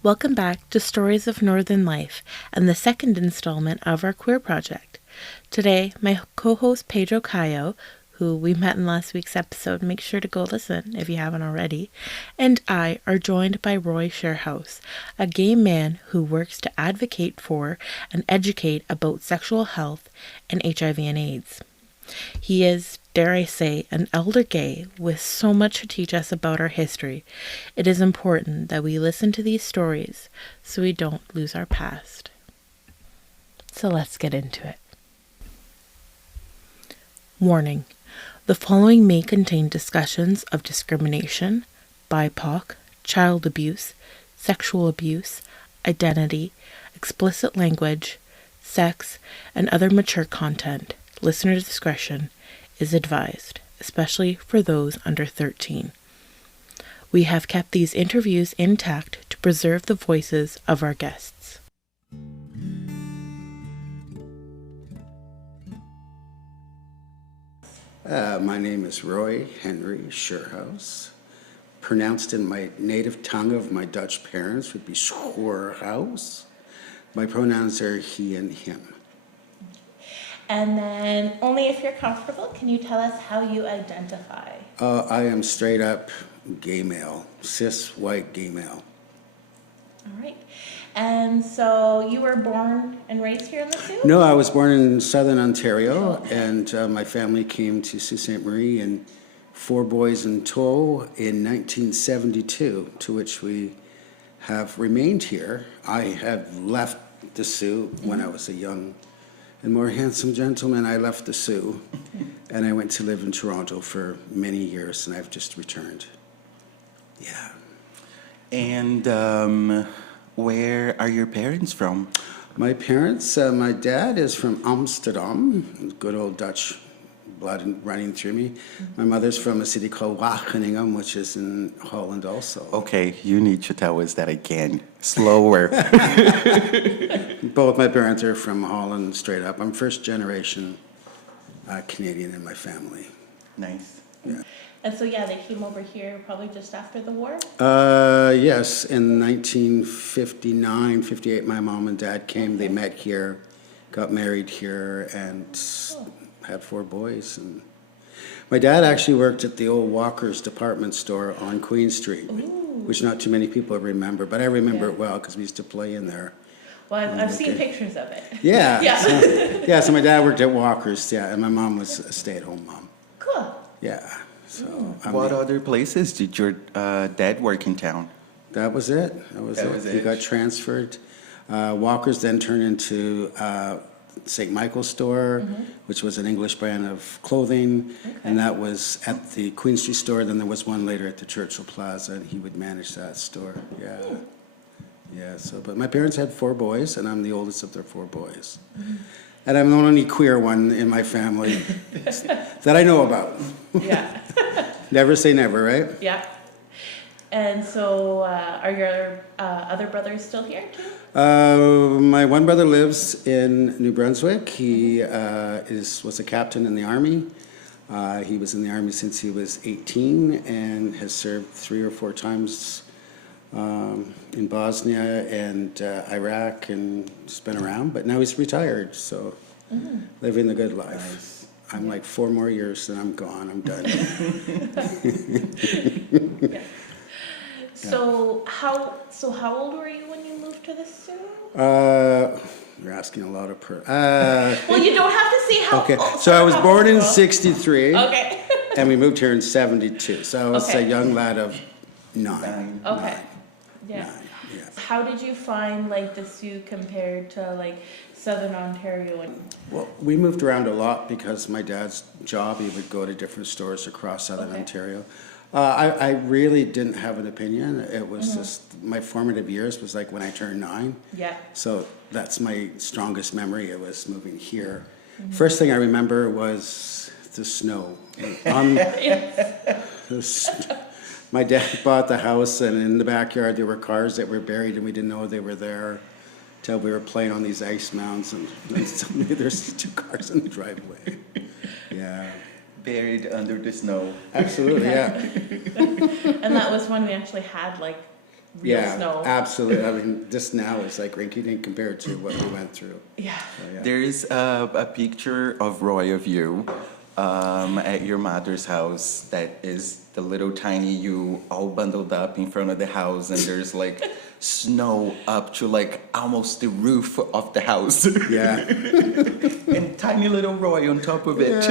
Welcome back to Stories of Northern Life and the second installment of our queer project. Today, my co-host Pedro Caio, who we met in last week's episode, make sure to go listen if you haven't already, and I are joined by Roy Schuurhuis, a gay man who works to advocate for and educate about sexual health and HIV and AIDS. He is, dare I say, an elder gay with so much to teach us about our history. It is important that we listen to these stories so we don't lose our past. So let's get into it. Warning. The following may contain discussions of discrimination, BIPOC, child abuse, sexual abuse, identity, explicit language, sex, and other mature content. Listener discretion is advised, especially for those under 13. We have kept these interviews intact to preserve the voices of our guests. My name is Roy Henry Schuurhuis. Pronounced in my native tongue of my Dutch parents would be Schuurhuis. My pronouns are he and him. And then, only if you're comfortable, can you tell us how you identify? I am straight up gay male, cis white gay male. All right. And so you were born and raised here in the Sioux? No, I was born in southern Ontario, and my family came to Sault Ste. Marie in 4 boys in tow in 1972, to which we have remained here. I had left the Sioux when I was a young and more handsome gentleman. I left the Sioux, and I went to live in Toronto for many years, and I've just returned. Yeah. And where are your parents from? My parents, my dad is from Amsterdam, good old Dutch blood running through me. My mother's from a city called Wageningen, which is in Holland also. Okay, you need to tell us that again. Slower. Both my parents are from Holland, straight up. I'm first generation Canadian in my family. Nice. Yeah. And so, yeah, they came over here probably just after the war? Yes, in 1959, 58, my mom and dad came. They met here, got married here, and had 4 boys. And my dad actually worked at the old Walker's department store on Queen Street, which not too many people remember, but I remember it well because we used to play in there. Well, I've seen pictures of it. Yeah. Yeah. So my dad worked at Walker's, yeah, and my mom was a stay-at-home mom. Cool. Yeah. So What other places did your dad work in town? that was it. That was it. He got transferred. Walker's then turned into St. Michael's store, which was an English brand of clothing, and that was at the Queen Street store. Then there was one later at the Churchill Plaza, and he would manage that store. Yeah. Yeah, so, but my parents had 4 boys, and I'm the oldest of their 4 boys. And I'm the only queer one in my family that I know about. Yeah. Never say never, right? Yeah. And so, are your other brothers still here too? My one brother lives in New Brunswick. He was a captain in the Army. He was in the Army since he was 18 and has served 3 or 4 times in Bosnia and Iraq, and just been around, but now he's retired, so living the good life. Nice. I'm like 4 more years and I'm gone, I'm done. Yeah. So how old were you when you moved to the Sioux? You're asking a lot of Well, you don't have to say how okay, old. so I was born in old. 63, Okay. and we moved here in 72, so I was a young lad of 9. Okay. Yeah. 9, yeah. How did you find like the Sioux compared to like Southern Ontario? And Well, we moved around a lot because my dad's job, he would go to different stores across Southern Ontario. I really didn't have an opinion. It was just, my formative years was like when I turned 9. yeah. So that's my strongest memory. It was moving here. First thing I remember was the snow. My dad bought the house, and in the backyard there were cars that were buried, and we didn't know they were there till we were playing on these ice mounds, and then suddenly there's 2 cars in the driveway. Yeah. Buried under the snow. Absolutely, yeah. And that was when we actually had like real Yeah, snow. absolutely. I mean, this now is like rinky-dink compared to what we went through. Yeah. So, yeah. There is a picture of Roy of you at your mother's house that is the little tiny you all bundled up in front of the house, and there's like snow up to like almost the roof of the house. Yeah. And tiny little Roy on top of it.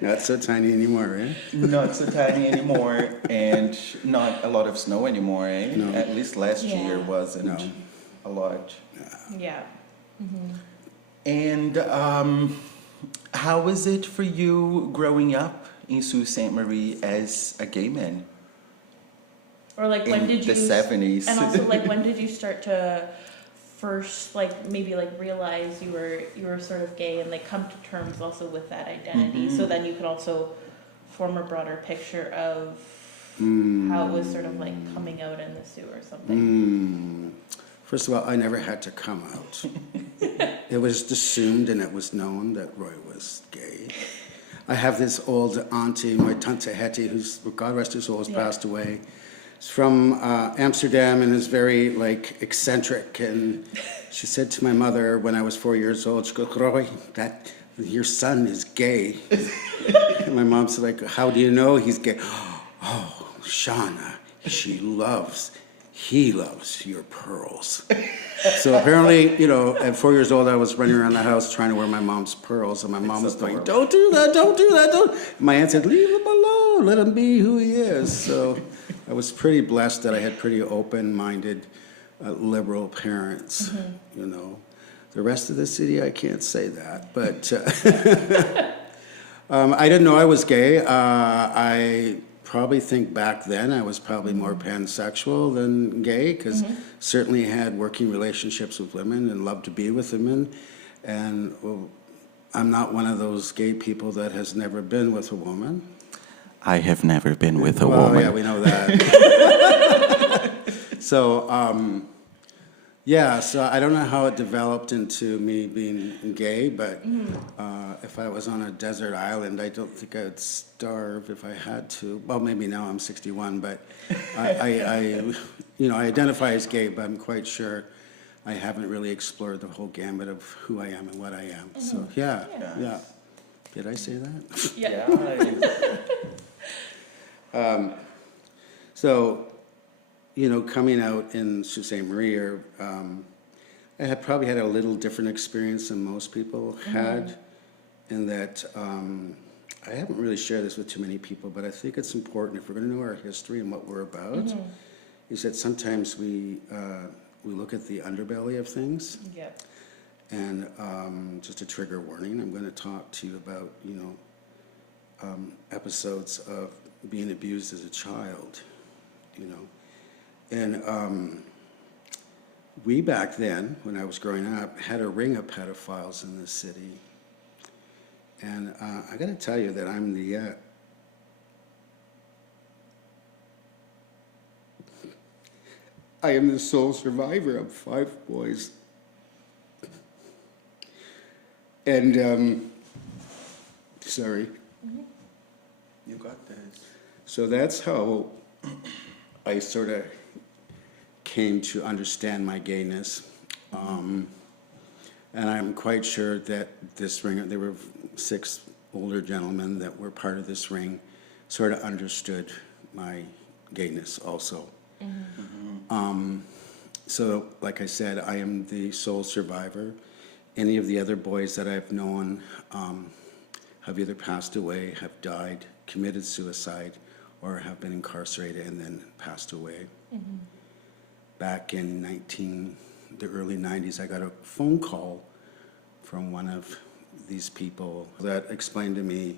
Not so tiny anymore, eh? Not so tiny anymore, and not a lot of snow anymore, eh? No. At least last Yeah. year wasn't No. a lot. Yeah. And how was it for you growing up in Sault Ste. Marie as a gay man? Or like when In did you the 70s. And also like when did you start to first like maybe like realize you were sort of gay and like come to terms also with that identity, so then you could also form a broader picture of how it was sort of like coming out in the Sioux or something. First of all, I never had to come out. It was assumed and it was known that Roy was gay. I have this old auntie, my Tante Hetty, who's, God rest her soul, has passed away. She's from Amsterdam and is very like eccentric. And she said to my mother when I was 4 years old, she goes, Roy, that your son is gay. And my mom said, like, how do you know he's gay? Oh, Shauna, he loves your pearls. So apparently, you know, at 4 years old, I was running around the house trying to wear my mom's pearls, and my mom was going, don't do that, don't do that, don't. My aunt said, leave him alone, let him be who he is. So I was pretty blessed that I had pretty open-minded, liberal parents, you know. The rest of the city, I can't say that, but I didn't know I was gay. I probably think back then I was probably more pansexual than gay, because certainly had working relationships with women and loved to be with women. And well, I'm not one of those gay people that has never been with a woman. I have never been with a Well, woman. yeah, we know that. So, yeah, so I don't know how it developed into me being gay, but if I was on a desert island, I don't think I'd starve if I had to. Well, maybe now I'm 61, but I identify as gay, but I'm quite sure I haven't really explored the whole gamut of who I am and what I am. So, yeah. Did I say that? Yeah. So, you know, coming out in Sault Ste. Marie, I had probably had a little different experience than most people had, in that I haven't really shared this with too many people, but I think it's important if we're going to know our history and what we're about, is that sometimes we look at the underbelly of things. Yeah. And just a trigger warning, I'm going to talk to you about, you know, episodes of being abused as a child, you know. And we back then, when I was growing up, had a ring of pedophiles in the city. And I got to tell you that I'm the I am the sole survivor of 5 boys. And sorry. You got this. So that's how I sort of came to understand my gayness. And I'm quite sure that this ring, there were 6 older gentlemen that were part of this ring, sort of understood my gayness also. So, like I said, I am the sole survivor. Any of the other boys that I've known have either passed away, have died, committed suicide, or have been incarcerated and then passed away. Back in the early 90s, I got a phone call from one of these people that explained to me,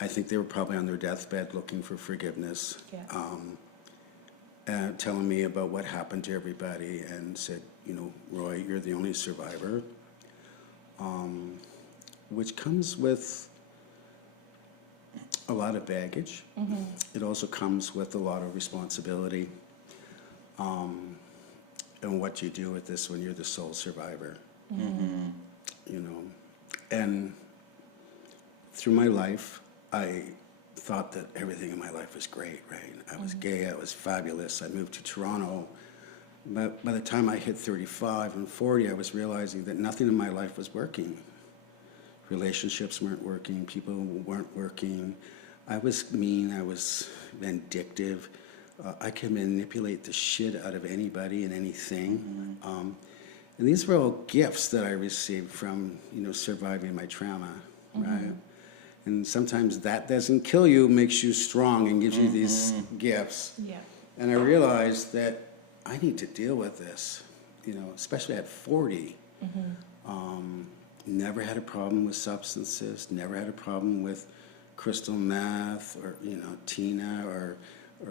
I think they were probably on their deathbed looking for forgiveness, and telling me about what happened to everybody, and said, you know, Roy, you're the only survivor, which comes with a lot of baggage. It also comes with a lot of responsibility, and what you do with this when you're the sole survivor. You know, and through my life, I thought that everything in my life was great, right? I was gay, I was fabulous. I moved to Toronto. But by the time I hit 35 and 40, I was realizing that nothing in my life was working. Relationships weren't working, people weren't working. I was mean, I was vindictive. I could manipulate the shit out of anybody and anything. And these were all gifts that I received from, surviving my trauma, right? And sometimes that doesn't kill you, makes you strong and gives you these gifts. Yeah. And I realized that I need to deal with this, especially at 40. Never had a problem with substances, never had a problem with crystal meth or, Tina or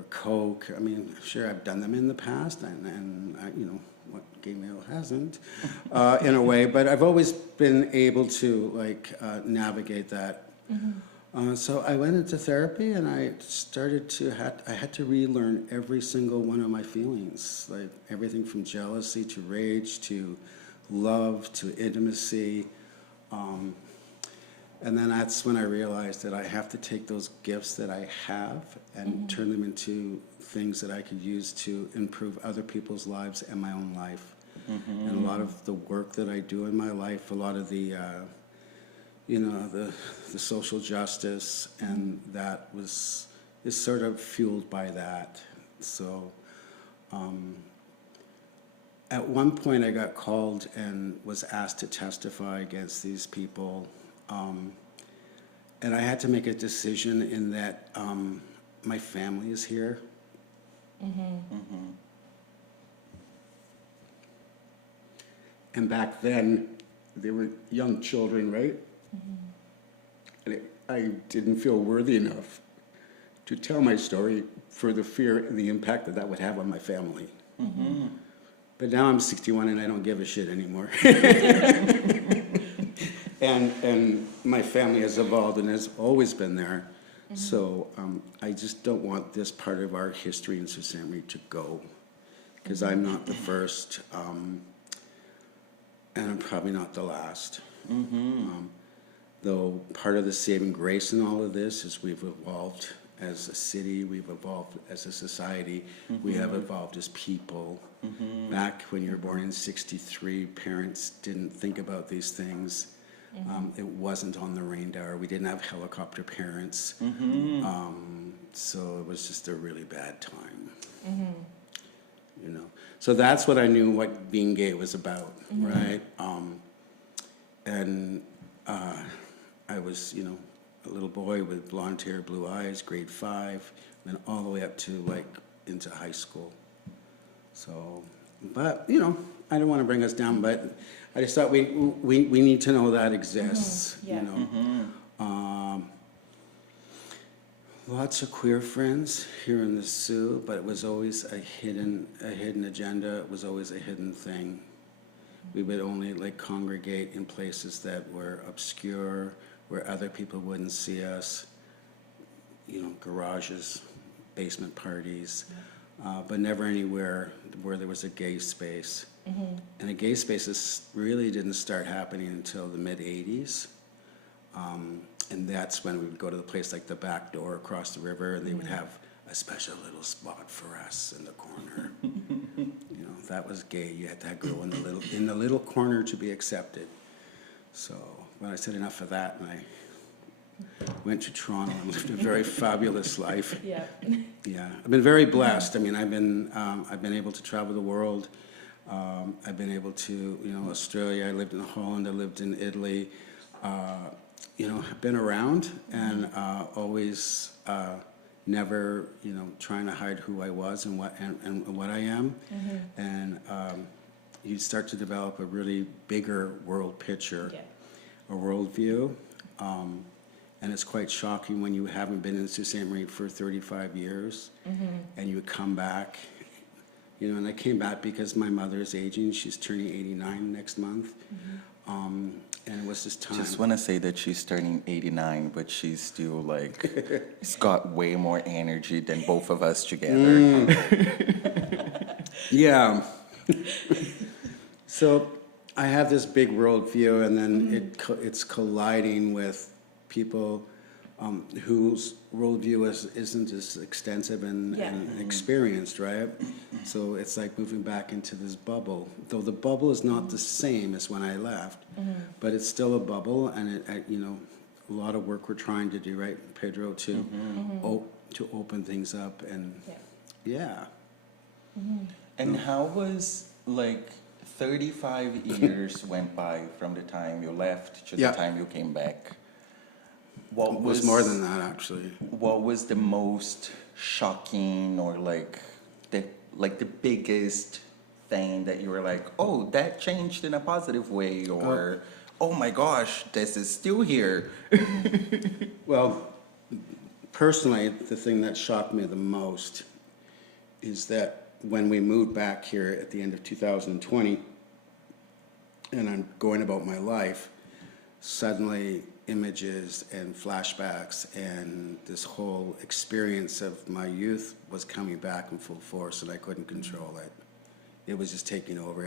Coke. I mean, sure, I've done them in the past, and I, what gay male hasn't, in a way, but I've always been able to, navigate that. So I went into therapy, and I had to relearn every single one of my feelings, like everything from jealousy to rage to love to intimacy. And then that's when I realized that I have to take those gifts that I have and turn them into things that I could use to improve other people's lives and my own life. And a lot of the work that I do in my life, a lot of the the social justice, and that is sort of fueled by that. So at one point I got called and was asked to testify against these people, and I had to make a decision in that my family is here. And back then they were young children, right? And I didn't feel worthy enough to tell my story for the fear and the impact that would have on my family. But now I'm 61 and I don't give a shit anymore. And my family has evolved and has always been there. So I just don't want this part of our history in Sault Ste. Marie to go, because I'm not the first, and I'm probably not the last. Though part of the saving grace in all of this is we've evolved as a city, we've evolved as a society, we have evolved as people. Back when you were born in '63, parents didn't think about these things. It wasn't on the radar. We didn't have helicopter parents. So it was just a really bad time. So that's what I knew what being gay was about, right? And I was, a little boy with blonde hair, blue eyes, grade 5, and all the way up to into high school. So, but I don't want to bring us down, but I just thought we need to know that exists. Lots of queer friends here in the Sioux, but it was always a hidden agenda. It was always a hidden thing. We would only congregate in places that were obscure, where other people wouldn't see us. Garages, basement parties, but never anywhere where there was a gay space. And the gay spaces really didn't start happening until the mid-'80s. And that's when we would go to the place like the back door across the river, and they would have a special little spot for us in the corner. That was gay. You had to go in the little corner to be accepted. So when I said enough of that, and I went to Toronto and lived a very fabulous life. Yeah, I've been very blessed. I mean, I've been able to travel the world. I've been able to, Australia. I lived in Holland. I lived in Italy. I've been around and always never, trying to hide who I was and what I am. And you start to develop a really bigger world picture, a worldview. And it's quite shocking when you haven't been in Sault Ste. Marie for 35 years and you come back. And I came back because my mother is aging. She's turning 89 next month. And it was this time. Just want to say that she's turning 89, but she's still she's got way more energy than both of us together. Yeah. So I have this big worldview, and then it's colliding with people whose worldview isn't as extensive and experienced, right? So it's like moving back into this bubble. Though the bubble is not the same as when I left, but it's still a bubble, and a lot of work we're trying to do, right, Pedro, to to open things up, and And how was, like, 35 years went by from the time you left to the time you came back? What was more than that, actually. What was the most shocking, or like the biggest thing that you were like, oh, that changed in a positive way, or oh my gosh, this is still here? Well, personally, the thing that shocked me the most is that when we moved back here at the end of 2020, and I'm going about my life, suddenly images and flashbacks and this whole experience of my youth was coming back in full force, and I couldn't control it. It was just taking over,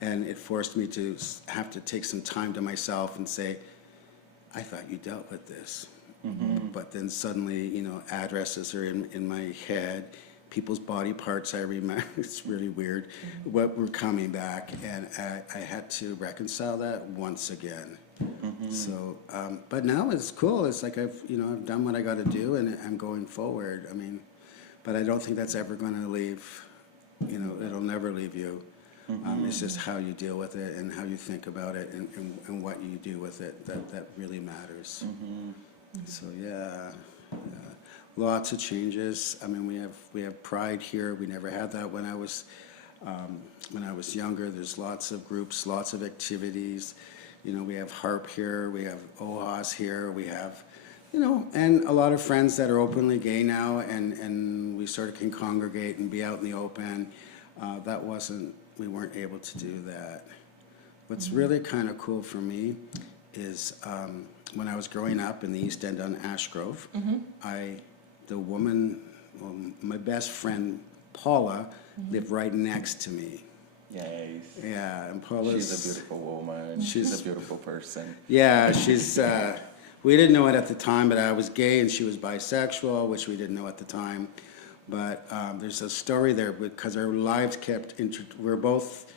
and it forced me to have to take some time to myself and say, I thought you dealt with this. But then suddenly, addresses are in my head, people's body parts I remember. It's really weird. What were coming back, and I had to reconcile that once again. So, but now it's cool. It's like I've done what I got to do, and I'm going forward. I mean, but I don't think that's ever going to leave. It'll never leave you. It's just how you deal with it and how you think about it and what you do with it that really matters. So lots of changes. I mean, we have pride here. We never had that when I was younger. There's lots of groups, lots of activities. We have HARP here, we have OHAS here, we have, and a lot of friends that are openly gay now, and we sort of can congregate and be out in the open. We weren't able to do that. What's really kind of cool for me is when I was growing up in the East End on Ashgrove, my best friend, Paula, lived right next to me. Yes. Yeah, and she's a beautiful woman. She's a beautiful person. Yeah, she's. We didn't know it at the time, but I was gay and she was bisexual, which we didn't know at the time. But there's a story there because our lives we're both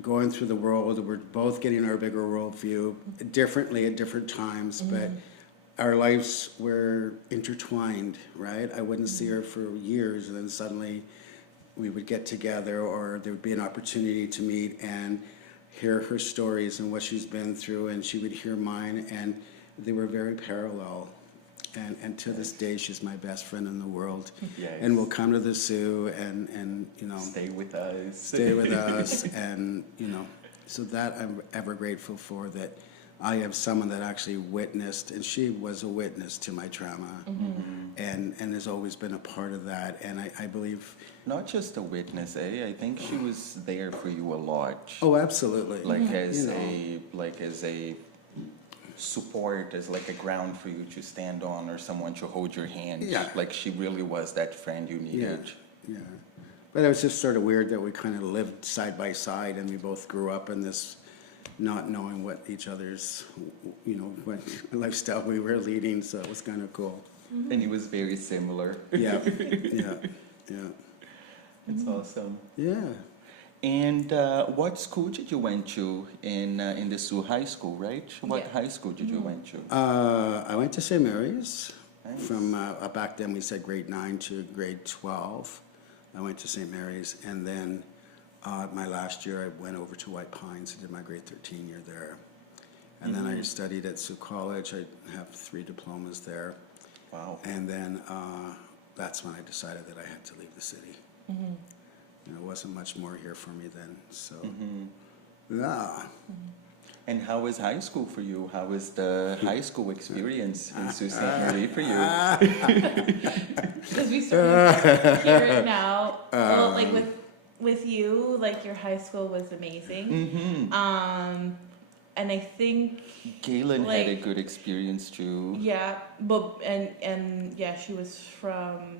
going through the world. We're both getting our bigger worldview differently at different times, but our lives were intertwined, right? I wouldn't see her for years, and then suddenly we would get together, or there would be an opportunity to meet and hear her stories and what she's been through, and she would hear mine, and they were very parallel. And to this day, she's my best friend in the world. Yes. And will come to the zoo and stay with us. And so that I'm ever grateful for, that I have someone that actually witnessed, and she was a witness to my trauma, and has always been a part of that. And I believe, not just a witness, I think she was there for you a lot. Oh, absolutely. As a support, as like a ground for you to stand on, or someone to hold your hand. Yeah. Like she really was that friend you needed. Yeah. But it was just sort of weird that we kind of lived side by side, and we both grew up in this, not knowing what each other's, what lifestyle we were leading, so it was kind of cool. And it was very similar. Yeah. It's awesome. Yeah. And what school did you went to in the Schuurhuis school, right? What high school did you went to? I went to St. Mary's. Nice. From back then we said grade 9 to grade 12. I went to St. Mary's, and then my last year I went over to White Pines and did my grade 13 year there. And then I studied at Sault College. I have 3 diplomas there. Wow. And then that's when I decided that I had to leave the city. It wasn't much more here for me then, so yeah. And how was high school for you? How was the high school experience in Sault Ste. Marie for you? Because we sort of hear it now. Like with you, like your high school was amazing. And I think Galen had a good experience too. Yeah, but and she was from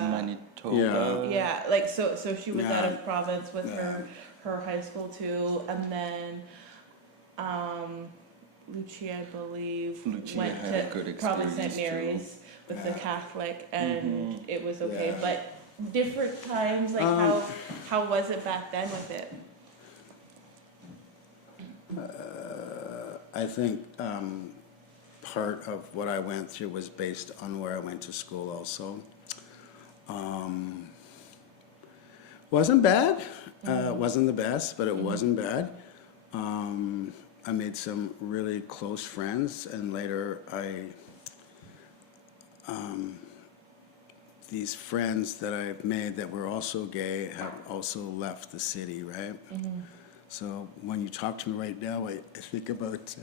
Manitoba. Yeah, like so she was out of province with her high school too, and then Lucia, I believe, Lucia went had a good to probably experience, St. Mary's with the Catholic, and it was okay. Yeah. But different times, like how was it back then with it? I think part of what I went through was based on where I went to school also. Wasn't bad. Wasn't the best, but it wasn't bad. I made some really close friends, and later these friends that I've made that were also gay have also left the city, right? So when you talk to me right now, I think about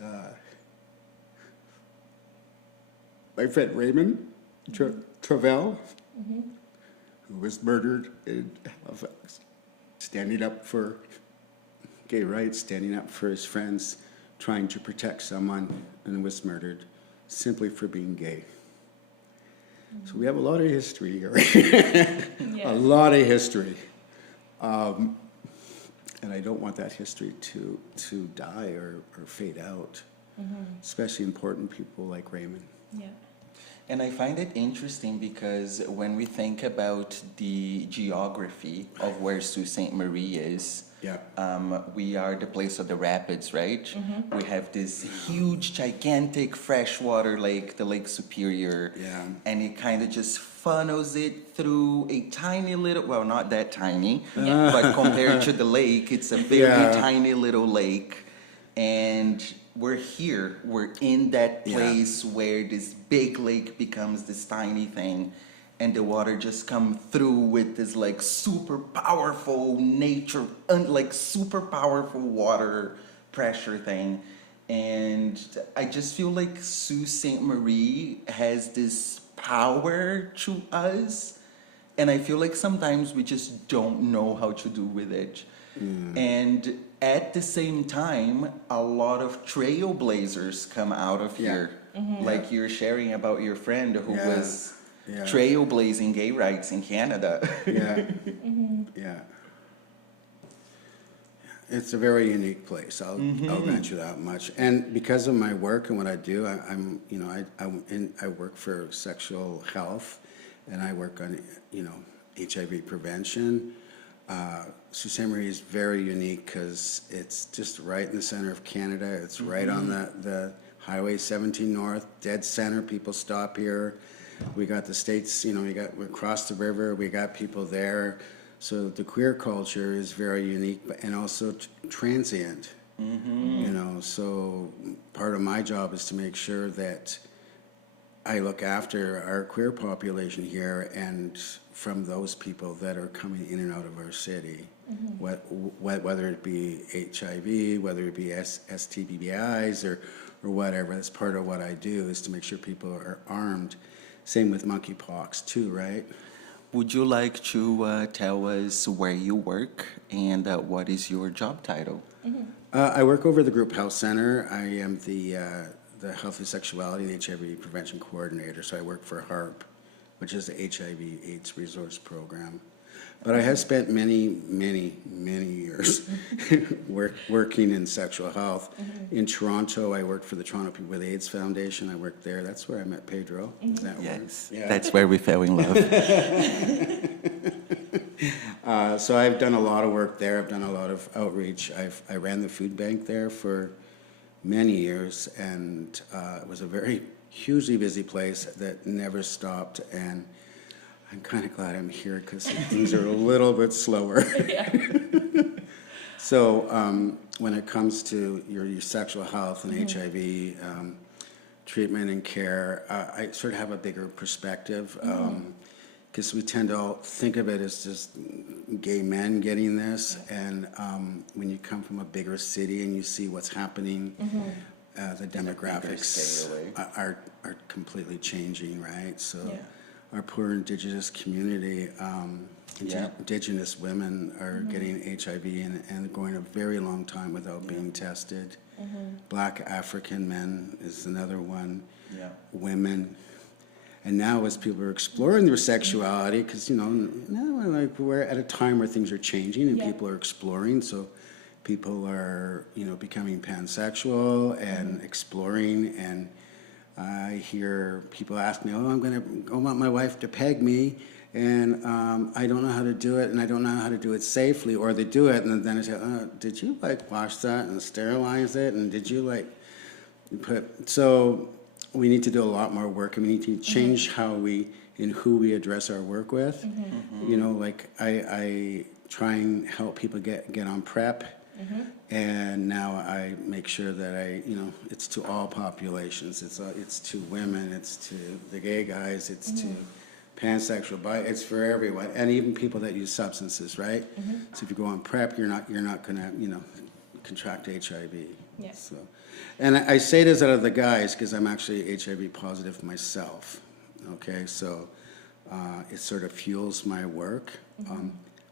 my friend Raymond Travell, who was murdered in Halifax, standing up for gay rights, standing up for his friends, trying to protect someone, and was murdered simply for being gay. So we have a lot of history here, a lot of history. And I don't want that history to die or fade out, especially important people like Raymond. Yeah. And I find it interesting because when we think about the geography of where Sault Ste. Marie is, we are the place of the rapids, right? We have this huge, gigantic freshwater lake, the Lake Superior, and it kind of just funnels it through a tiny little, well, not that tiny, but compared to the lake, it's a very tiny little lake. And we're here, we're in that place where this big lake becomes this tiny thing, and the water just come through with this like super powerful nature, like super powerful water pressure thing. And I just feel like Sault Ste. Marie has this power to us, and I feel like sometimes we just don't know how to do with it. And at the same time, a lot of trailblazers come out of here. Like you're sharing about your friend who was trailblazing gay rights in Canada. It's a very unique place. I'll grant you that much. And because of my work and what I do, I work for sexual health, and I work on HIV prevention. Sault Ste. Marie is very unique because it's just right in the center of Canada. It's right on the Highway 17 North, dead center. People stop here. We got the States, we across the river. We got people there. So the queer culture is very unique, and also transient. So part of my job is to make sure that I look after our queer population here, and from those people that are coming in and out of our city, whether it be HIV, whether it be STDs or whatever. That's part of what I do, is to make sure people are armed. Same with monkeypox too, right? Would you like to tell us where you work and what is your job title? I work over the Group Health Center. I am the Healthy Sexuality and HIV Prevention Coordinator, so I work for HARP, which is the HIV/AIDS Resource Program. But I have spent many, many, many years working in sexual health. In Toronto, I worked for the Toronto People with AIDS Foundation. I worked there. That's where I met Pedro. Is that Yes, right? that's where we fell in love. So I've done a lot of work there. I've done a lot of outreach. I ran the food bank there for many years, and it was a very hugely busy place that never stopped. And I'm kind of glad I'm here because things are a little bit slower. So when it comes to your sexual health and HIV treatment and care, I sort of have a bigger perspective, because we tend to all think of it as just gay men getting this, and when you come from a bigger city and you see what's happening, the demographics are completely changing, right? So our poor Indigenous community, Indigenous women are getting HIV and going a very long time without being tested. Black African men is another one. Women. And now as people are exploring their sexuality, because, now we're at a time where things are changing and people are exploring, so people are, becoming pansexual and exploring, and I hear people ask me, I want my wife to peg me, and I don't know how to do it, and I don't know how to do it safely, or they do it, and then I say, did you wash that and sterilize it, and did you so we need to do a lot more work, and we need to change how we and who we address our work with. I try and help people get on PrEP, and now I make sure that it's to all populations. It's to women, it's to the gay guys, it's to pansexual, it's for everyone, and even people that use substances, right? So if you go on PrEP, you're not gonna contract HIV. Yeah. So, and I say this out of the guys because I'm actually HIV positive myself. Okay, so it sort of fuels my work.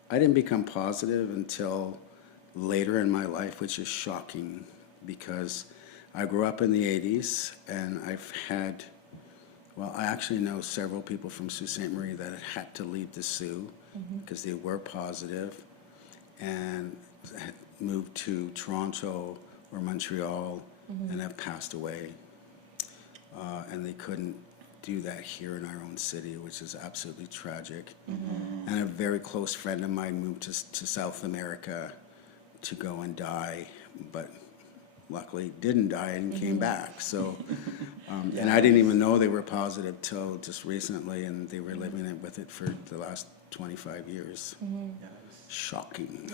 I didn't become positive until later in my life, which is shocking because I grew up in the 80s, and I actually know several people from Sault Ste. Marie that had to leave the Sioux because they were positive and had moved to Toronto or Montreal and have passed away. And they couldn't do that here in our own city, which is absolutely tragic. And a very close friend of mine moved to South America to go and die, but luckily didn't die and came back. So, and I didn't even know they were positive till just recently, and they were living with it for the last 25 years. Shocking.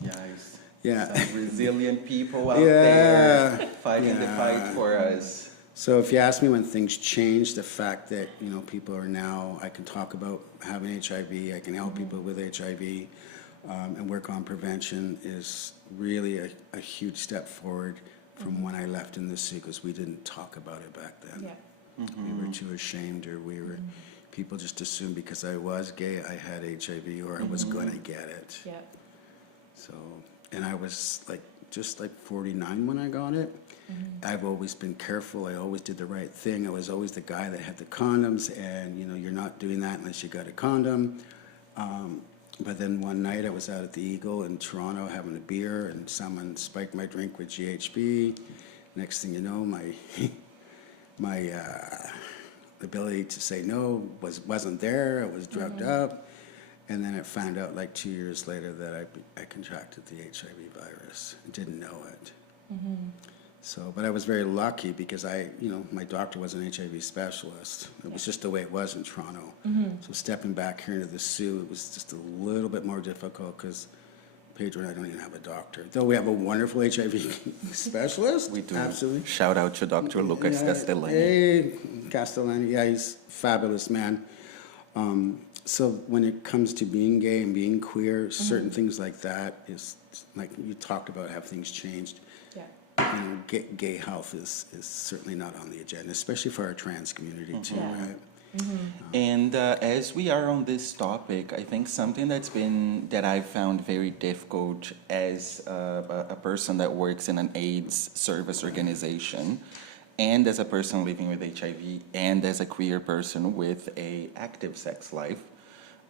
Yes. Yeah. Some resilient people out there fighting the fight for us. So if you ask me when things change, the fact that, people are now, I can talk about having HIV, I can help people with HIV, and work on prevention is really a huge step forward from when I left in the Sioux, because we didn't talk about it back then. We were too ashamed, or people just assumed because I was gay, I had HIV, or I was going to get it. So, and I was just 49 when I got it. I've always been careful. I always did the right thing. I was always the guy that had the condoms, and you're not doing that unless you got a condom. But then one night I was out at the Eagle in Toronto having a beer, and someone spiked my drink with GHB. Next thing you know, my ability to say no wasn't there. I was drugged up. And then I found out 2 years later that I contracted the HIV virus. I didn't know it. So, but I was very lucky because my doctor was an HIV specialist. It was just the way it was in Toronto. So stepping back here into the Sioux, it was just a little bit more difficult because Pedro and I don't even have a doctor. Though we have a wonderful HIV specialist. We do. Absolutely. Shout out to Dr. Lucas Castellani. Hey, Castellani. Yeah, he's a fabulous man. So when it comes to being gay and being queer, certain things like that is, like you talked about, have things changed. Gay health is certainly not on the agenda, especially for our trans community too, right? And as we are on this topic, I think something that I found very difficult as a person that works in an AIDS service organization, and as a person living with HIV, and as a queer person with a active sex life,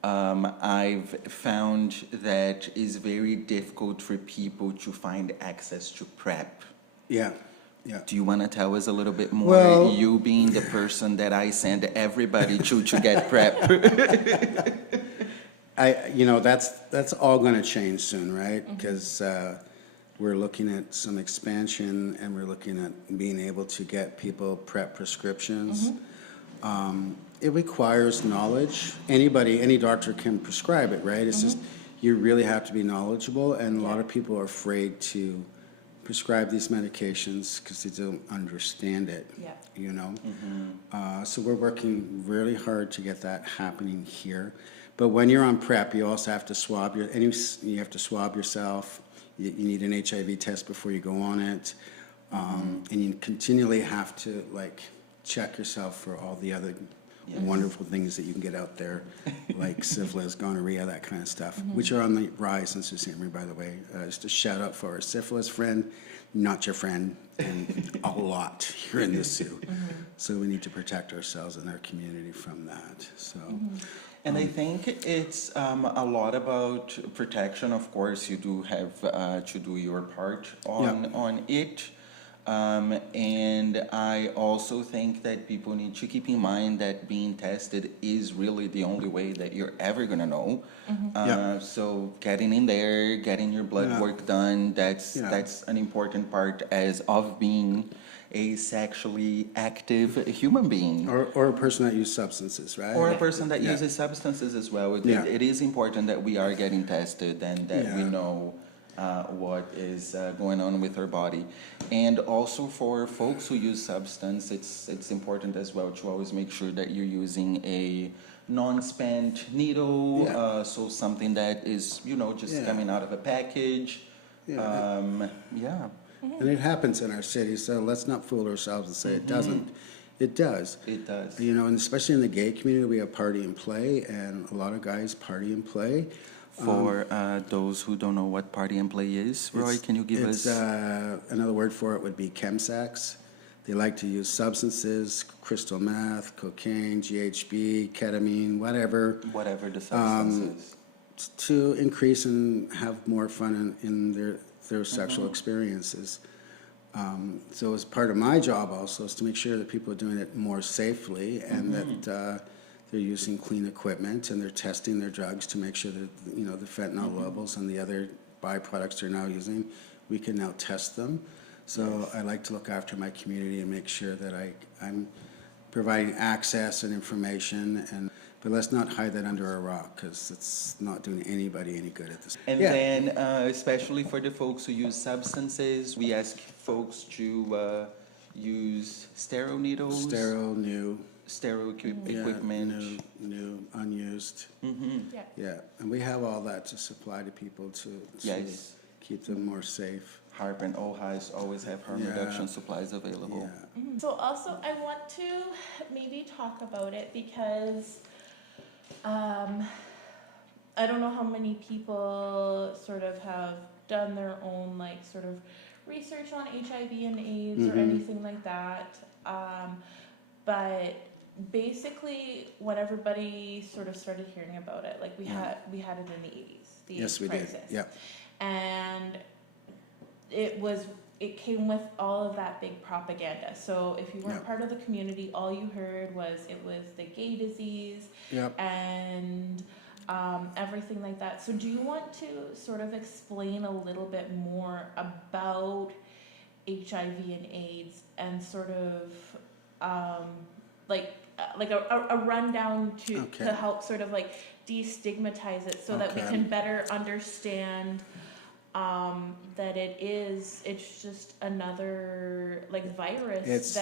I've found that it's very difficult for people to find access to PrEP. Yeah. Do you want to tell us a little bit more? Well, you being the person that I send everybody to get PrEP. That's all going to change soon, right? Because we're looking at some expansion, and we're looking at being able to get people PrEP prescriptions. It requires knowledge. Any doctor can prescribe it, right? It's just you really have to be knowledgeable, and a lot of people are afraid to prescribe these medications because they don't understand it. So we're working really hard to get that happening here. But when you're on PrEP, you also have to swab you have to swab yourself. You need an HIV test before you go on it, and you continually have to check yourself for all the other wonderful things that you can get out there, like syphilis, gonorrhea, that kind of stuff, which are on the rise in Sault Ste. Marie, by the way. Just a shout out for our syphilis friend, not your friend, and a lot here in the Sioux. So we need to protect ourselves and our community from that. So, And I think it's a lot about protection. Of course, you do have to do your part on it. And I also think that people need to keep in mind that being tested is really the only way that you're ever gonna know. So getting in there, getting your blood work done, that's an important part as of being a sexually active human being. Or a person that uses substances, right? Or a person that uses substances as well. It is important that we are getting tested and that we know what is going on with our body. And also for folks who use substance, it's important as well to always make sure that you're using a non-spent needle, so something that is, just coming out of a package. And it happens in our city, so let's not fool ourselves and say it doesn't. It does. It does. And especially in the gay community, we have party and play, and a lot of guys party and play. For those who don't know what party and play is, Roy, can you give us? Another word for it would be chemsex. They like to use substances, crystal meth, cocaine, GHB, ketamine, whatever. Whatever the substance is. To increase and have more fun in their sexual experiences. So as part of my job also is to make sure that people are doing it more safely and that they're using clean equipment and they're testing their drugs to make sure that the fentanyl levels and the other byproducts they're now using, we can now test them. So I like to look after my community and make sure that I'm providing access and information but let's not hide that under a rock because it's not doing anybody any good at this. And then, especially for the folks who use substances, we ask folks to use sterile needles. Sterile, new. Sterile equipment. New, unused. Yeah, and we have all that to supply to people to keep them more safe. HARP and OHIs always have harm reduction supplies available. So also, I want to maybe talk about it because I don't know how many people sort of have done their own sort of research on HIV and AIDS or anything like that. But basically, when everybody sort of started hearing about it, we had it in the 80s, the AIDS crisis. Did. Yeah. And it came with all of that big propaganda. So if you weren't part of the community, all you heard was it was the gay disease and everything like that. So do you want to sort of explain a little bit more about HIV and AIDS and sort of a rundown to help sort of destigmatize it so that we can better understand that it's just another virus. It's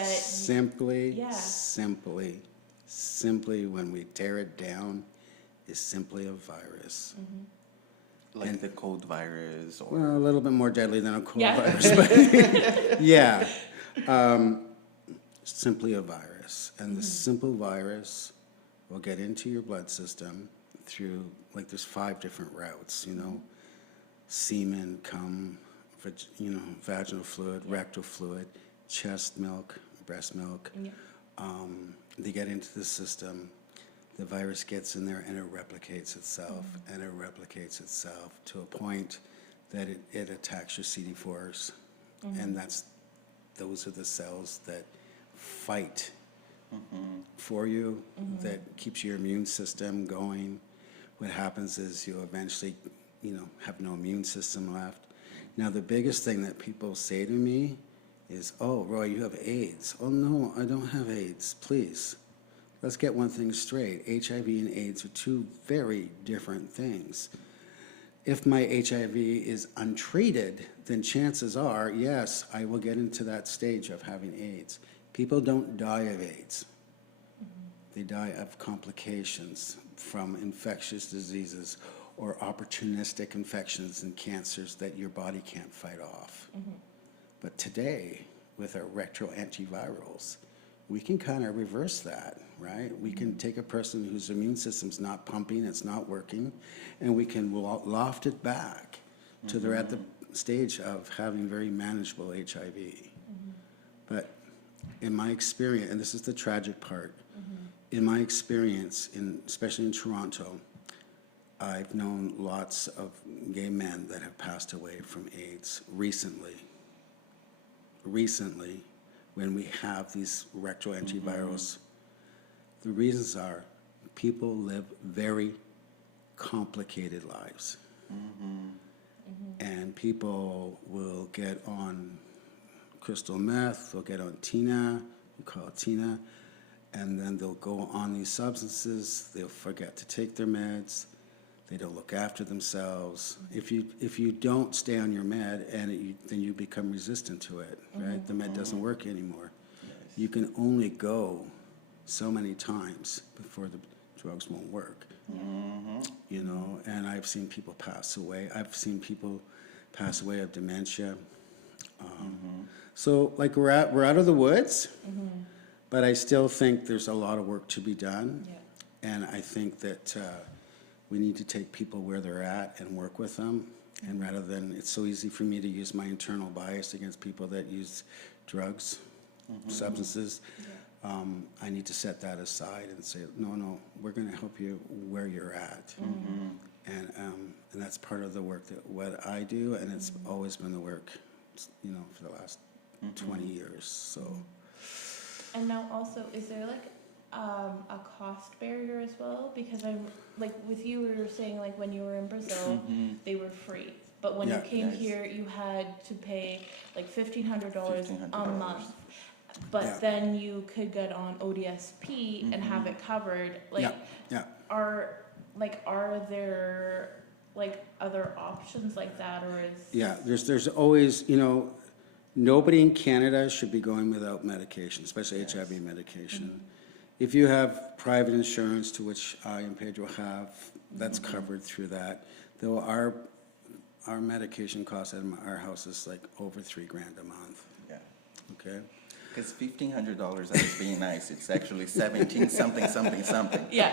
simply when we tear it down, is simply a virus. Like the cold virus, or a little bit more deadly than a cold virus, but simply a virus, and the simple virus will get into your blood system through there's 5 different routes, semen, cum, vaginal fluid, rectal fluid, chest milk, breast milk. They get into the system. The virus gets in there and it replicates itself, and it replicates itself to a point that it attacks your CD4s, and those are the cells that fight for you, that keeps your immune system going. What happens is you eventually have no immune system left. Now, the biggest thing that people say to me is, "Oh, Roy, you have AIDS." "Oh, no, I don't have AIDS. Please, let's get one thing straight. HIV and AIDS are 2 very different things. If my HIV is untreated, then chances are, yes, I will get into that stage of having AIDS. People don't die of AIDS. They die of complications from infectious diseases or opportunistic infections and cancers that your body can't fight off. But today, with our retroantivirals, we can kind of reverse that, right? We can take a person whose immune system's not pumping, it's not working, and we can loft it back to they're at the stage of having very manageable HIV. But in my experience, and this is the tragic part, in my experience, especially in Toronto, I've known lots of gay men that have passed away from AIDS recently. Recently, when we have these rectal antivirals, the reasons are people live very complicated lives. And people will get on crystal meth, they'll get on Tina, we call it Tina, and then they'll go on these substances, they'll forget to take their meds, they don't look after themselves. If you don't stay on your med, then you become resistant to it, right? The med doesn't work anymore. Yes. You can only go so many times before the drugs won't work. You know, and I've seen people pass away. I've seen people pass away of dementia. So, like, we're out of the woods, but I still think there's a lot of work to be done. Yeah. And I think that we need to take people where they're at and work with them. And rather than, it's so easy for me to use my internal bias against people that use drugs, substances. I need to set that aside and say, no, we're going to help you where you're at. And that's part of the work that what I do, and it's always been the work, you know, for the last 20 years. So. And now also, is there like a cost barrier as well? Because I'm like with you, we were saying like when you were in Brazil, they were free. But when you came here, you had to pay like $1,500 a month. But then you could get on ODSP and have it covered. Like, are there like other options like that, or is? Yeah, there's always, you know, nobody in Canada should be going without medication, especially HIV medication. If you have private insurance, to which I and Pedro have, that's covered through that. Though our medication cost at our house is like over $3,000 a month. Yeah. Okay. Because $1,500 is being nice. It's actually 17 something. Yeah.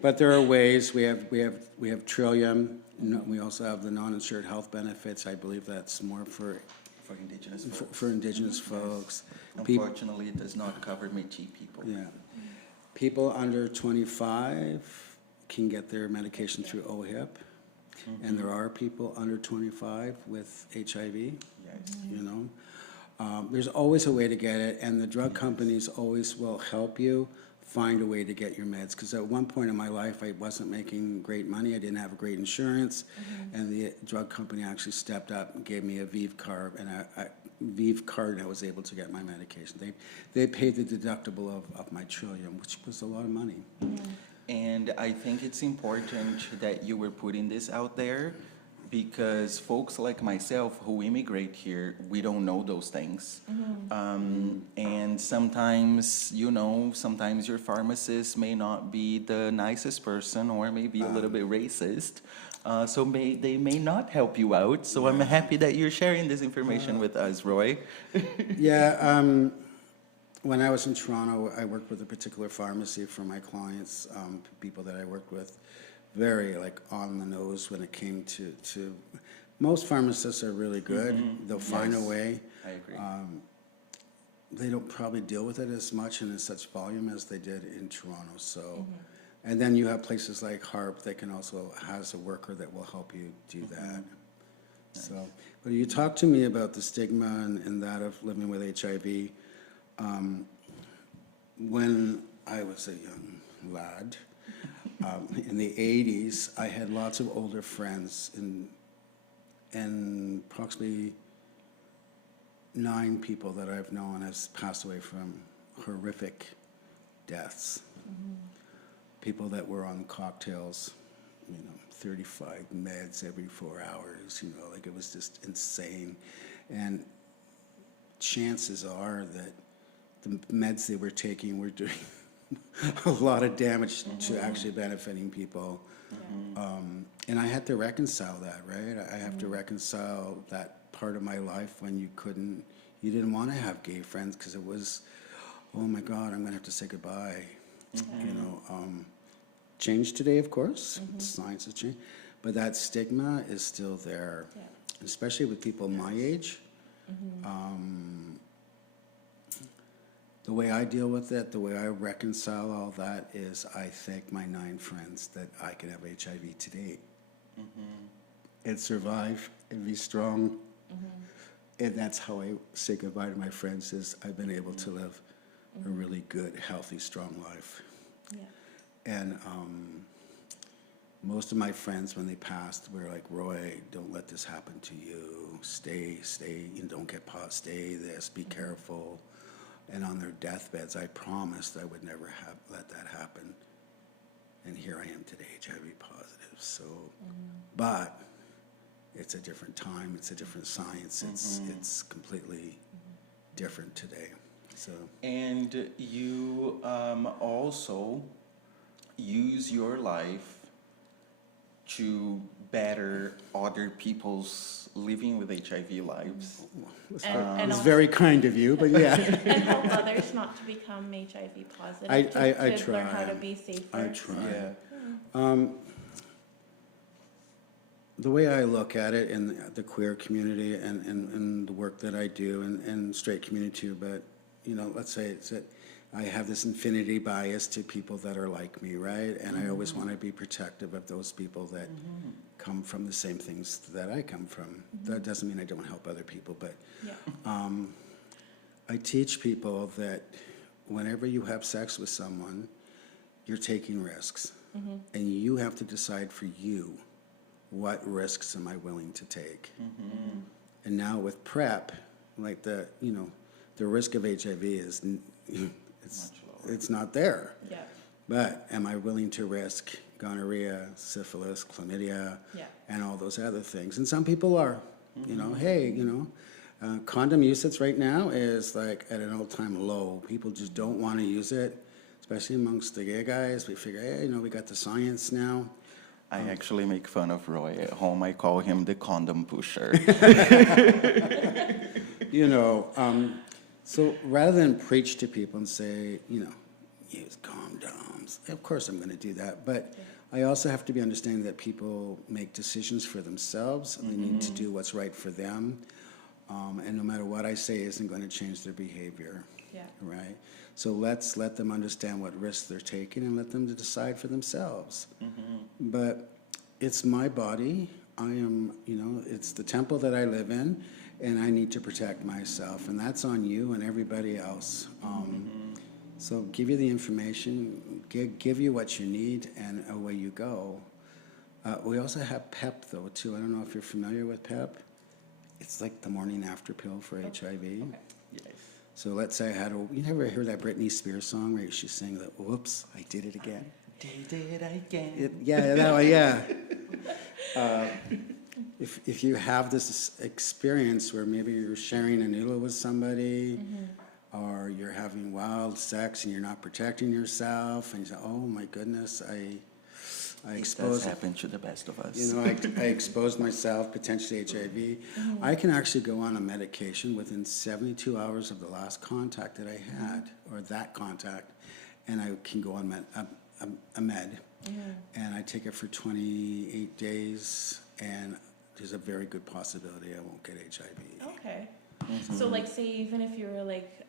But there are ways. We have Trillium. We also have the non-insured health benefits. I believe that's more for Indigenous folks. for Indigenous folks. Unfortunately, it does not cover Métis people. Yeah. People under 25 can get their medication through OHIP. And there are people under 25 with HIV. Yes. You know. There's always a way to get it, and the drug companies always will help you find a way to get your meds. Because at one point in my life, I wasn't making great money. I didn't have great insurance, and the drug company actually stepped up and gave me a Vive card, and I was able to get my medication. They paid the deductible of my Trillium, which was a lot of money. And I think it's important that you were putting this out there, because folks like myself who immigrate here, we don't know those things. And sometimes, you know, sometimes your pharmacist may not be the nicest person, or maybe a little bit racist. So they may not help you out. So I'm happy that you're sharing this information with us, Roy. When I was in Toronto, I worked with a particular pharmacy for my clients, people that I worked with. Very like on the nose when it came to most pharmacists are really good. They'll find a way. I agree. They don't probably deal with it as much and in such volume as they did in Toronto. So, and then you have places like HARP that can also has a worker that will help you do that. Nice. So, but you talk to me about the stigma and that of living with HIV. When I was a young lad. In the 80s, I had lots of older friends, and approximately 9 people that I've known have passed away from horrific deaths. People that were on cocktails, 35 meds every 4 hours, like it was just insane. And chances are that the meds they were taking were doing a lot of damage to actually benefiting people. And I had to reconcile that, right? I have to reconcile that part of my life when you didn't want to have gay friends because it was, oh my God, I'm going to have to say goodbye. Changed today, of course. Science has changed. But that stigma is still there, especially with people my age. the way I deal with it, the way I reconcile all that is I thank my 9 friends that I could have HIV today and survive and be strong. And that's how I say goodbye to my friends, is I've been able to live a really good, healthy, strong life. Yeah. And most of my friends, when they passed, were like, Roy, don't let this happen to you. Stay, and don't get pot, stay this, be careful. And on their deathbeds, I promised I would never let that happen. And here I am today, HIV positive. So, but it's a different time, it's a different science, it's completely different today. So. And you also use your life to better other people's living with HIV lives. It's very kind of you, but yeah. And help others not to become HIV positive. I to learn how to try. be safer. I try. Yeah. The way I look at it in the queer community and the work that I do and straight community too, but let's say it's that I have this infinity bias to people that are like me, right? And I always want to be protective of those people that come from the same things that I come from. That doesn't mean I don't help other people, but I teach people that whenever you have sex with someone, you're taking risks. And you have to decide for you, what risks am I willing to take? And now with PrEP, like the risk of HIV is it's not there. Yeah. But am I willing to risk gonorrhea, syphilis, chlamydia, and all those other things? And some people are. Condom usage right now is like at an all-time low. People just don't want to use it, especially amongst the gay guys. We figure, hey, we got the science now. I actually make fun of Roy at home. I call him the condom pusher. So rather than preach to people and say, use condoms, of course I'm going to do that. But I also have to be understanding that people make decisions for themselves. They need to do what's right for them. And no matter what I say isn't going to change their behavior. Yeah. Right? So let's let them understand what risks they're taking and let them decide for themselves. But it's my body. I am, it's the temple that I live in, and I need to protect myself. And that's on you and everybody else. So give you the information, give you what you need, and away you go. We also have PEP, though, too. I don't know if you're familiar with PEP. It's like the morning after pill for HIV. Okay. Yes. So let's say you never hear that Britney Spears song where she sang that, whoops, I did it again. Did it again. That one, yeah. If you have this experience where maybe you're sharing a needle with somebody, or you're having wild sex and you're not protecting yourself, and you say, oh my goodness, I exposed. It does happen to the best of us. I exposed myself, potentially HIV. I can actually go on a medication within 72 hours of the last contact that I had, or that contact, and I can go on a med, and I take it for 28 days, and there's a very good possibility I won't get HIV. Okay. So, like, say even if you were like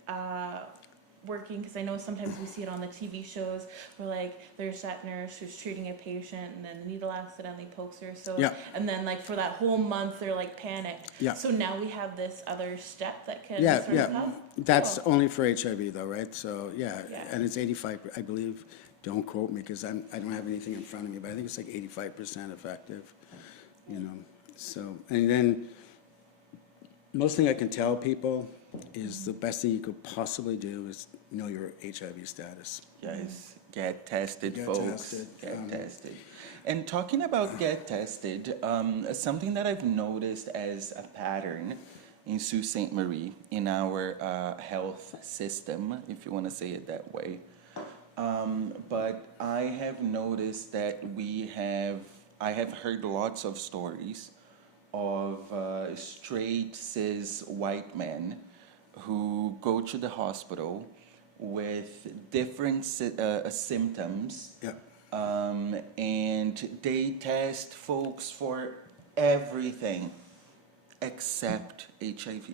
working, because I know sometimes we see it on the TV shows where like there's that nurse who's treating a patient and then the needle accidentally pokes her. So and then like for that whole month they're like panicked. Yeah. So now we have this other step that can sort of help. That's only for HIV though, right? So and it's 85, I believe. Don't quote me because I don't have anything in front of me, but I think it's like 85% effective. So and then most thing I can tell people is the best thing you could possibly do is know your HIV status. Yes, get tested, Get folks. tested. Get tested. And talking about get tested, something that I've noticed as a pattern in Sault Ste. Marie, in our health system, if you want to say it that way. But I have noticed that I have heard lots of stories of straight cis white men who go to the hospital with different symptoms, and they test folks for everything except HIV.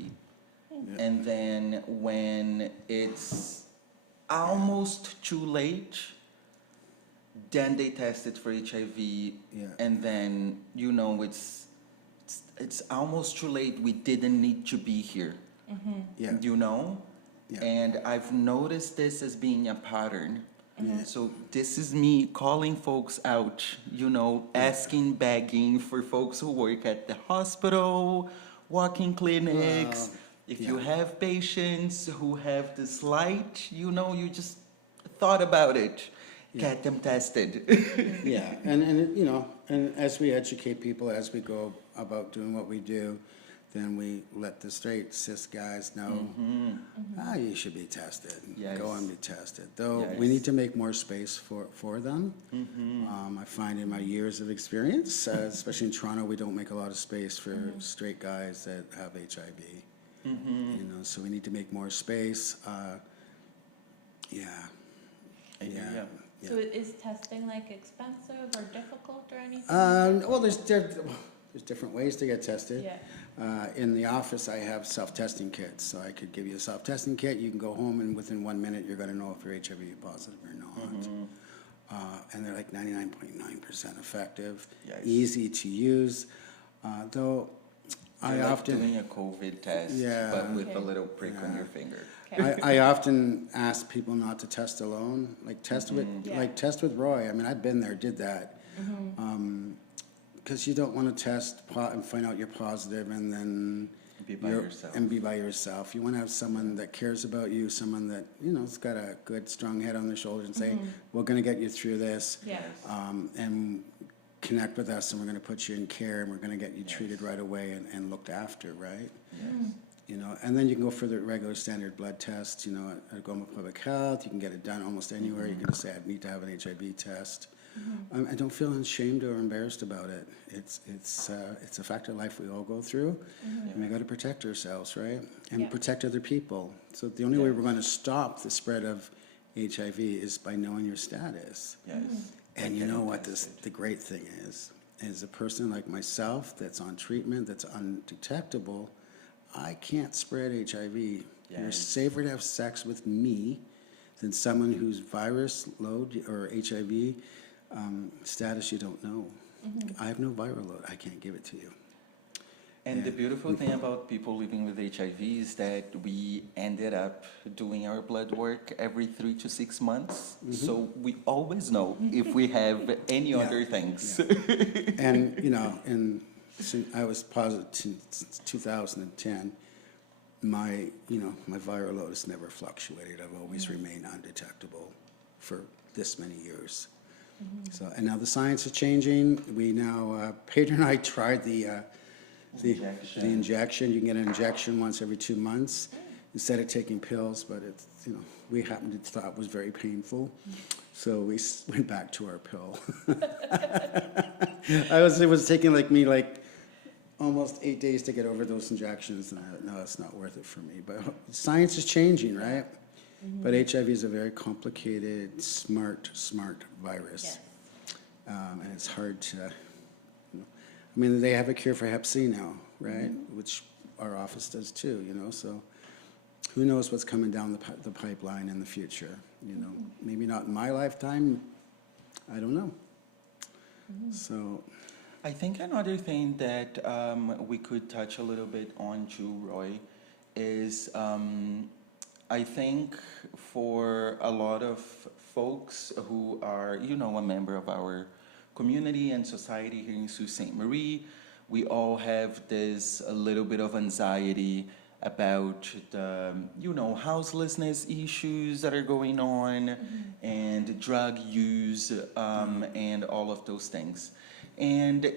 And then when it's almost too late. Then they tested for HIV, Yeah. and then it's almost too late. We didn't need to be here. Yeah. Yeah. And I've noticed this as being a pattern. Yeah. So this is me calling folks out, asking, begging for folks who work at the hospital, walk-in clinics. If you have patients who have this light, you just thought about it. Get them tested. Yeah, and and as we educate people, as we go about doing what we do, then we let the straight cis guys know, you should be tested. Yes. Go and be tested. Though Yes. we need to make more space for them. I find in my years of experience, especially in Toronto, we don't make a lot of space for straight guys that have HIV. So we need to make more space. Yeah. Yeah. So is testing like expensive or difficult or anything? Well, there's different ways to get tested. Yeah. In the office, I have self-testing kits, so I could give you a self-testing kit. You can go home, and within 1 minute, you're going to know if you're HIV positive or not. And they're like 99.9% effective, Yes. easy to use. Though I You're like often doing a COVID test, Yeah. but with a Okay. little prick on your finger. I often ask people not to test alone. Like test with Roy. I mean, I've been there, did that. Because you don't want to test and find out you're positive and then Be by yourself. And be by yourself. You want to have someone that cares about you, someone that has got a good, strong head on their shoulders and say, "We're going to get you through this." Yes. And connect with us, and we're going to put you in care, and we're going to get you treated right away and looked after, right? Yes. And then you can go for the regular standard blood test, at Goma Public Health. You can get it done almost anywhere. You can just say, I need to have an HIV test. And don't feel ashamed or embarrassed about it. It's a fact of life we all go through, and we got to protect ourselves, right? And protect other people. So the only way we're going to stop the spread of HIV is by knowing your status. Yes. And you know what the great thing is a person like myself that's on treatment, that's undetectable, I can't spread HIV. You're Yes. safer to have sex with me than someone whose virus load or HIV status you don't know. I have no viral load. I can't give it to you. And the beautiful thing about people living with HIV is that we ended up doing our blood work every 3 to 6 months. So we always know if we have any other things. And, since I was positive since 2010. My viral load has never fluctuated. I've always remained undetectable for this many years. So, and now the science is changing. We now, Pedro and I tried the injection. You can get an injection once every 2 months instead of taking pills, but it's, we happened to thought it was very painful. So we went back to our pill. It was taking me almost 8 days to get over those injections, and I thought, no, it's not worth it for me. But science is changing, right? But HIV is a very complicated, smart virus. Yes. And it's hard to, they have a cure for Hep C now, right? Which our office does too, so who knows what's coming down the pipeline in the future, Maybe not in my lifetime, I don't know. So I think another thing that we could touch a little bit on too, Roy, is I think for a lot of folks who are, a member of our community and society here in Sault Ste. Marie, we all have this a little bit of anxiety about the, houselessness issues that are going on and drug use and all of those things. And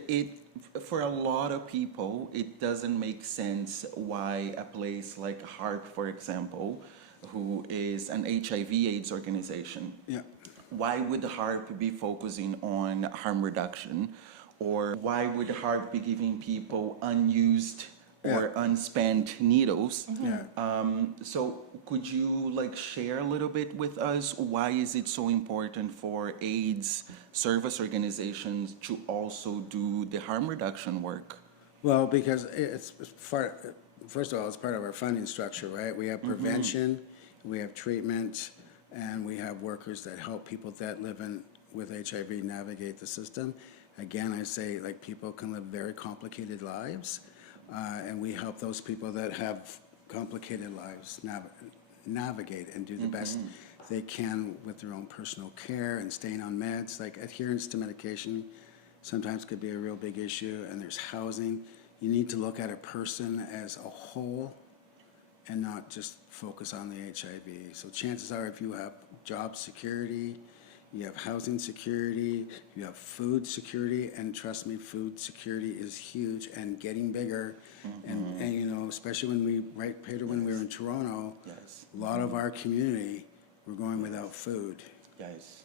for a lot of people, it doesn't make sense why a place like HARP, for example, who is an HIV/AIDS organization, why would HARP be focusing on harm reduction? Or why would HARP be giving people unused or unspent needles? So could you share a little bit with us, why is it so important for AIDS service organizations to also do the harm reduction work? Well, because first of all, it's part of our funding structure, right? We have prevention, we have treatment, and we have workers that help people that live with HIV navigate the system. Again, I say, like, people can live very complicated lives, and we help those people that have complicated lives navigate and do the best they can with their own personal care and staying on meds. Like, adherence to medication sometimes could be a real big issue, and there's housing. You need to look at a person as a whole and not just focus on the HIV. So chances are, if you have job security, you have housing security, you have food security, and trust me, food security is huge and getting bigger. And you know, especially right, Pedro, when we were in Toronto, a lot of our community were going without food. Yes.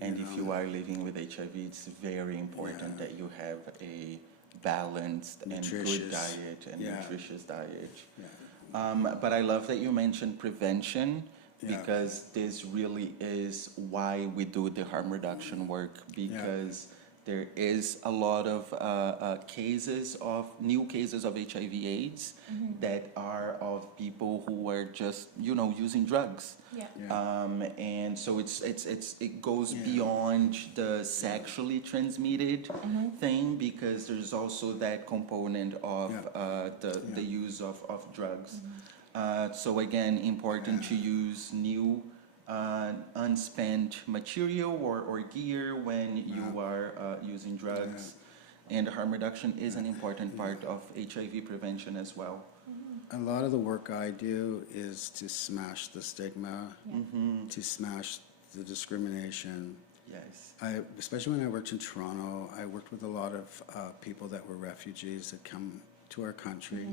And if you are living with HIV, it's very important that you have a balanced and good diet and nutritious diet. But I love that you mentioned prevention, because this really is why we do the harm reduction work, because there is a lot of new cases of HIV/AIDS that are of people who are just, you know, using drugs. And so it goes beyond the sexually transmitted thing, because there's also that component of the use of drugs. So again, important to use new unspent material or gear when you are using drugs. And harm reduction is an important part of HIV prevention as well. A lot of the work I do is to smash the stigma, to smash the discrimination. Yes. Especially when I worked in Toronto, I worked with a lot of people that were refugees that come to our country,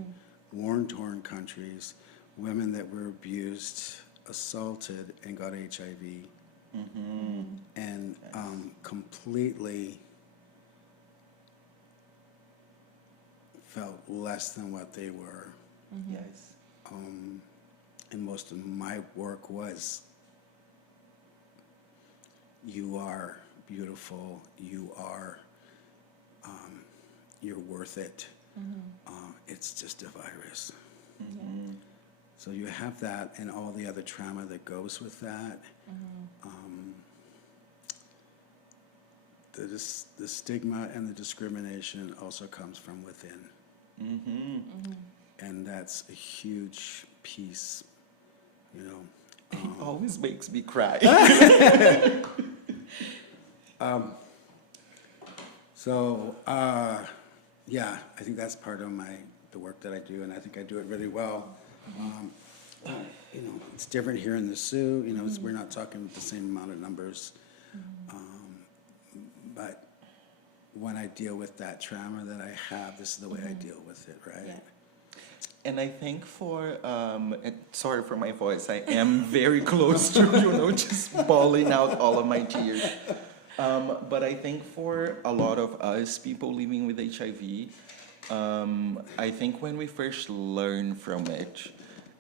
war-torn countries, women that were abused, assaulted, and got HIV, and completely felt less than what they were. Yes. And most of my work was, you are beautiful, you're worth it. It's just a virus. So you have that and all the other trauma that goes with that. The stigma and the discrimination also comes from within. And that's a huge piece, you know. It always makes me cry. Yeah, I think that's part of the work that I do, and I think I do it really well. You know, it's different here in the Sioux. You know, we're not talking the same amount of numbers, but when I deal with that trauma that I have, this is the way I deal with it, right? And I think sorry for my voice, I am very close to, you know, just bawling out all of my tears. But I think for a lot of us, people living with HIV, I think when we first learn from it,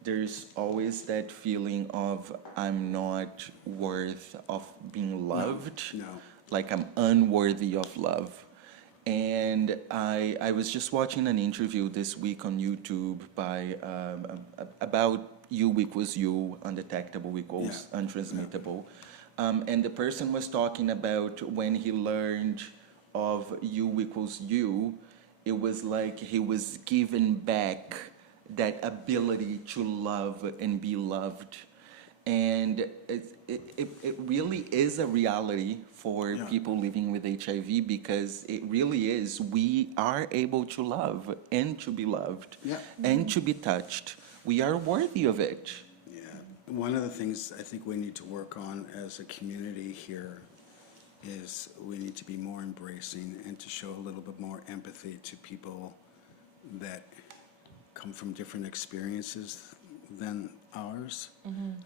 there's always that feeling of, I'm not worth of being loved. No. Like I'm unworthy of love. And I was just watching an interview this week on YouTube about U equals U, undetectable equals untransmittable. And the person was talking about when he learned of U equals U, it was like he was given back that ability to love and be loved. And it really is a reality for people living with HIV, because it really is. We are able to love and to be loved and to be touched. We are worthy of it. Yeah. One of the things I think we need to work on as a community here is we need to be more embracing and to show a little bit more empathy to people that come from different experiences than ours.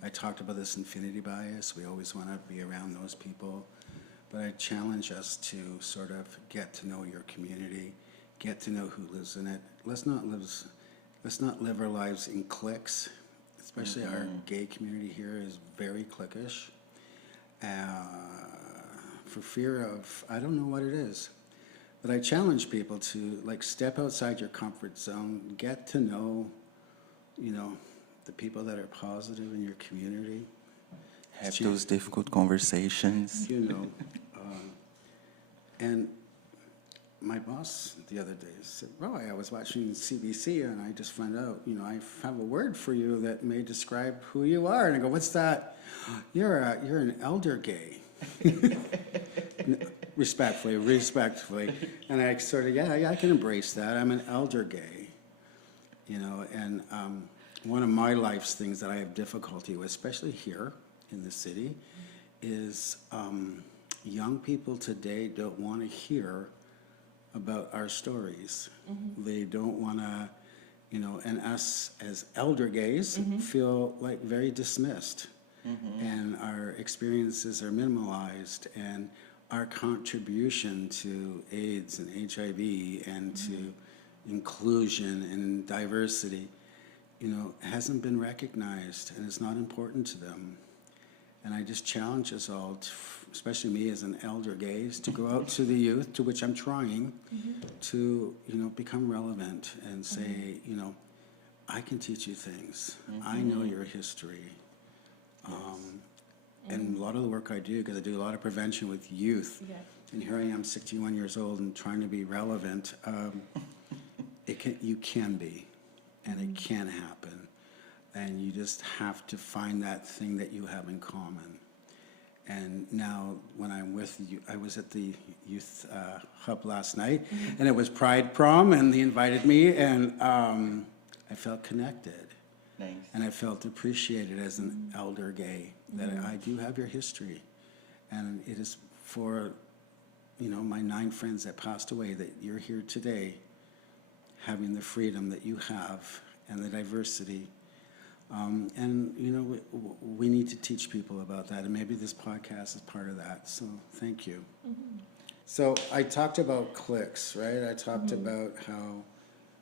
I talked about this infinity bias. We always want to be around those people. But I challenge us to sort of get to know your community, get to know who lives in it. Let's not live our lives in cliques, especially our gay community here is very cliquish. For fear of, I don't know what it is. But I challenge people to like step outside your comfort zone, get to know, you know, the people that are positive in your community, Have those difficult conversations. You know, and my boss the other day said, Roy, I was watching CBC and I just found out, I have a word for you that may describe who you are. And I go, what's that? You're an elder gay. Respectfully. And I sort of, yeah, I can embrace that. I'm an elder gay, and one of my life's things that I have difficulty with, especially here in the city, is young people today don't want to hear about our stories. Mm-hmm. They don't want to, and us as elder gays feel like very dismissed. Mm-hmm. And our experiences are minimalized, and our contribution to AIDS and HIV and to inclusion and diversity, hasn't been recognized, and it's not important to them. And I just challenge us all, especially me as an elder gaze, to go out to the youth, to which I'm trying, to become relevant and say, I can teach you things. I know your history. And a lot of the work I do, because I do a lot of prevention with youth, and here I am, 61 years old, and trying to be relevant. You can be, and it can happen. And you just have to find that thing that you have in common. And now when I'm with you, I was at the youth hub last night, and it was Pride Prom, and they invited me, and I felt connected. Nice. And I felt appreciated as an elder gay, that I do have your history. And it is for, my 9 friends that passed away, that you're here today, having the freedom that you have and the diversity. And we need to teach people about that, and maybe this podcast is part of that. So thank you. So I talked about cliques, right? I talked about how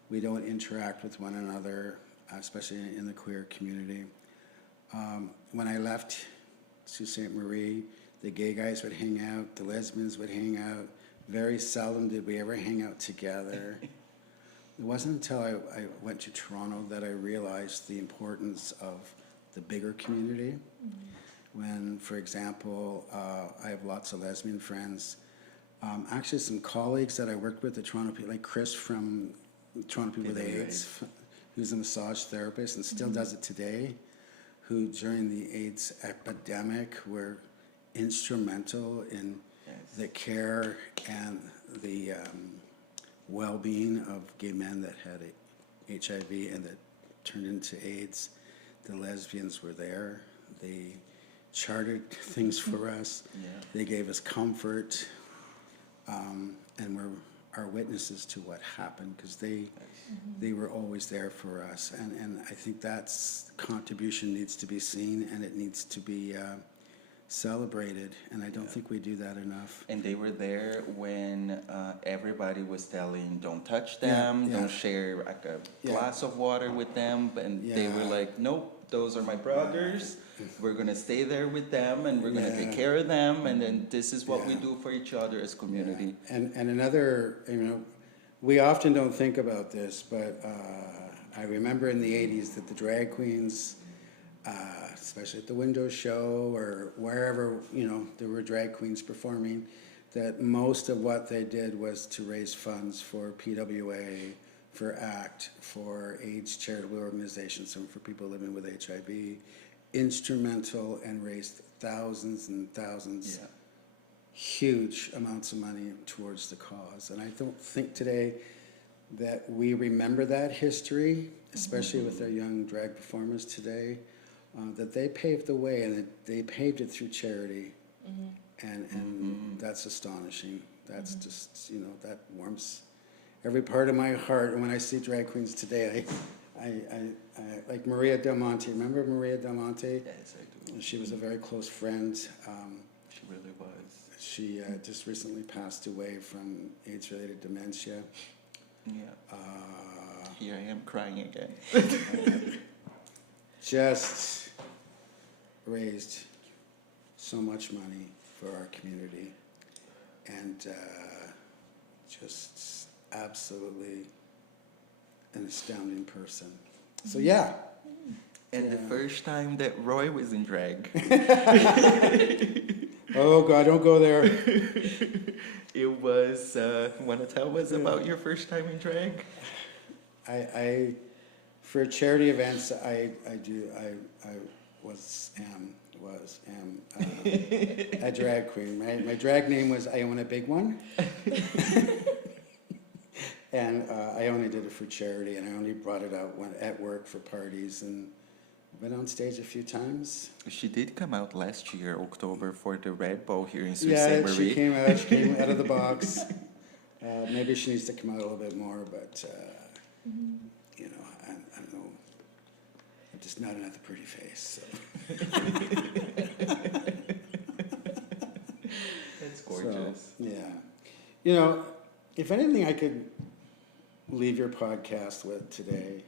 we don't interact with one another, especially in the queer community. When I left Sault Ste. Marie, the gay guys would hang out, the lesbians would hang out. Very seldom did we ever hang out together. It wasn't until I went to Toronto that I realized the importance of the bigger community. When, for example, I have lots of lesbian friends. Actually, some colleagues that I worked with, the Toronto people, like Chris from Toronto People with AIDS, who's a massage therapist and still does it today, who during the AIDS epidemic were instrumental in the care and the well-being of gay men that had HIV and that turned into AIDS. The lesbians were there. They charted things for us. They gave us comfort, and were our witnesses to what happened, because they were always there for us. And I think that's contribution needs to be seen, and it needs to be celebrated, and I don't think we do that enough. And they were there when everybody was telling, don't touch them, don't share like a glass of water with them, and they were like, nope, those are my brothers, we're going to stay there with them, and we're going to take care of them, and then this is what we do for each other as community. And another, we often don't think about this, but I remember in the 80s that the drag queens, especially at the window show or wherever, there were drag queens performing, that most of what they did was to raise funds for PWA, for ACT, for AIDS charitable organizations, and for people living with HIV. Instrumental, and raised thousands and thousands, huge amounts of money towards the cause. And I don't think today that we remember that history, especially with our young drag performers today, that they paved the way, and that they paved it through charity. And that's astonishing. That's just, that warms every part of my heart. And when I see drag queens today, I like Maria Del Monte. Remember Maria Del Monte? Yes, I do. She was a very close friend. She really was. She just recently passed away from AIDS-related dementia. Here I am crying again. Just raised so much money for our community, and just absolutely an astounding person. So And the first time that Roy was in drag. Oh God, don't go there. It was, want to tell us about your first time in drag? I for charity events, I am a drag queen. My drag name was I Own a Big One. And I only did it for charity, and I only brought it out when at work for parties, and been on stage a few times. She did come out last year, October, for the Red Bull here in Sault Yeah, Ste. Marie. she came out. She came out of the box. Maybe she needs to come out a little bit more, but you know, I don't know. I'm just not enough the pretty face. So. It's gorgeous. So, yeah, you know, if anything, I could leave your podcast with today.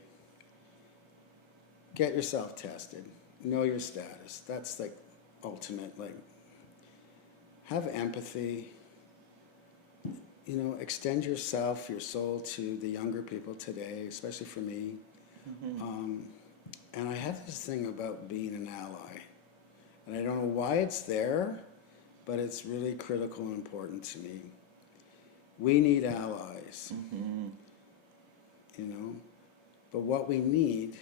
Get yourself tested. Know your status. That's like ultimate. Like, have empathy. You know, extend yourself, your soul to the younger people today, especially for me. And I have this thing about being an ally. And I don't know why it's there, but it's really critical and important to me. We need allies. You know? But what we need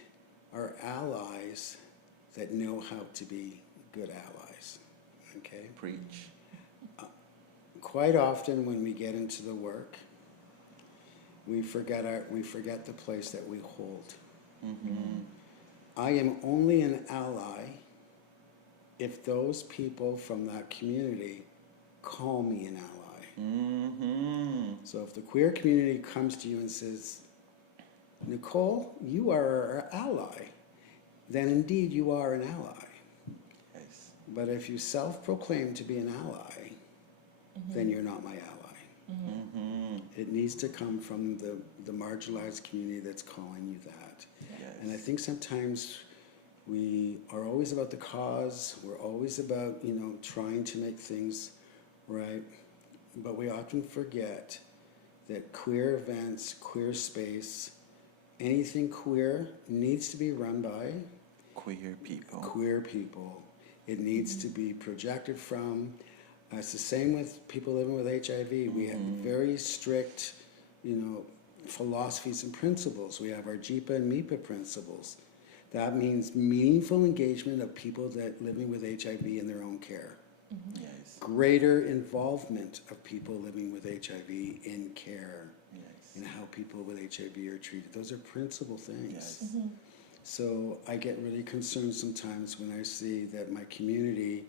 are allies that know how to be good allies. Okay? Preach. Quite often when we get into the work, we forget the place that we hold. I am only an ally if those people from that community call me an ally. So if the queer community comes to you and says, Nicole, you are our ally, then indeed you are an ally. Yes. But if you self-proclaim to be an ally, then you're not my ally. It needs to come from the marginalized community that's calling you that. Yes. And I think sometimes we are always about the cause, we're always about, you know, trying to make things right, but we often forget that queer events, queer space, anything queer needs to be run by Queer people. queer people. It needs to be projected from. It's the same with people living with HIV. We have very strict, you know, philosophies and principles. We have our JIPA and MIPA principles. That means meaningful engagement of people that living with HIV in their own care. Yes. Greater involvement of people living with HIV in care. Yes. And how people with HIV are treated. Those are principal things. Yes. So I get really concerned sometimes when I see that my community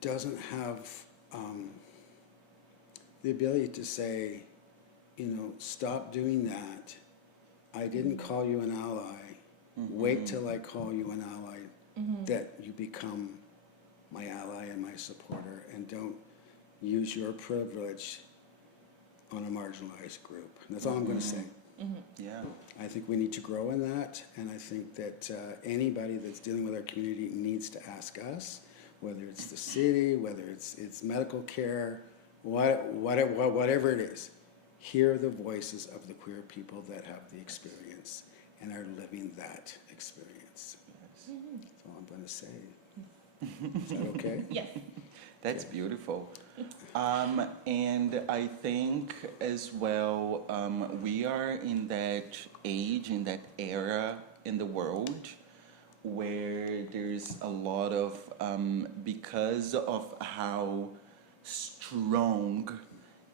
doesn't have the ability to say, you know, stop doing that. I didn't call you an ally. Wait till I call you an ally, that you become my ally and my supporter, and don't use your privilege on a marginalized group. And that's all I'm going to say. Yeah. I think we need to grow in that, and I think that anybody that's dealing with our community needs to ask us, whether it's the city, whether it's medical care, whatever it is, hear the voices of the queer people that have the experience and are living that experience. That's all I'm going to say. Is that okay? Yes. That's beautiful. And I think as well, we are in that age, in that era in the world where there's a lot of, because of how strong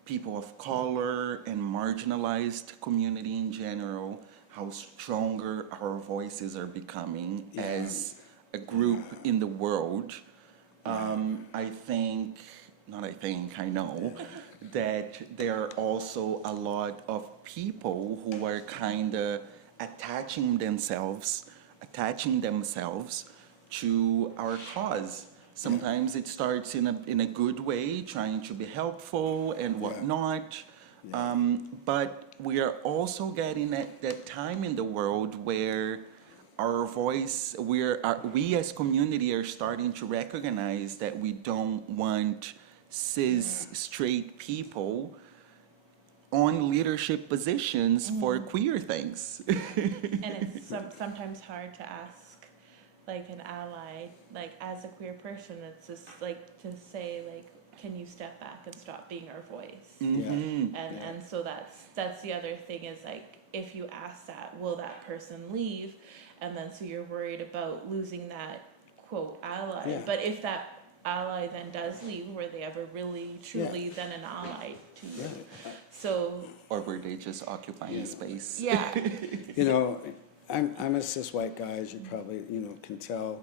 people of color and marginalized community in general, how stronger our voices are becoming as a group in the world. I know that there are also a lot of people who are kind of attaching themselves to our cause. Sometimes it starts in a good way, trying to be helpful and whatnot. But we are also getting at that time in the world where our voice, we as community are starting to recognize that we don't want cis straight people on leadership positions for queer things. And it's sometimes hard to ask, like, an ally, like, as a queer person, it's just, like, to say, like, can you step back and stop being our voice? And so that's the other thing is, like, if you ask that, will that person leave? And then so you're worried about losing that, quote, ally. Yeah. But if that ally then does leave, were they ever really, truly then an ally to you? So... Or were they just occupying space? Yeah. You know, I'm a cis white guy, as you probably, can tell.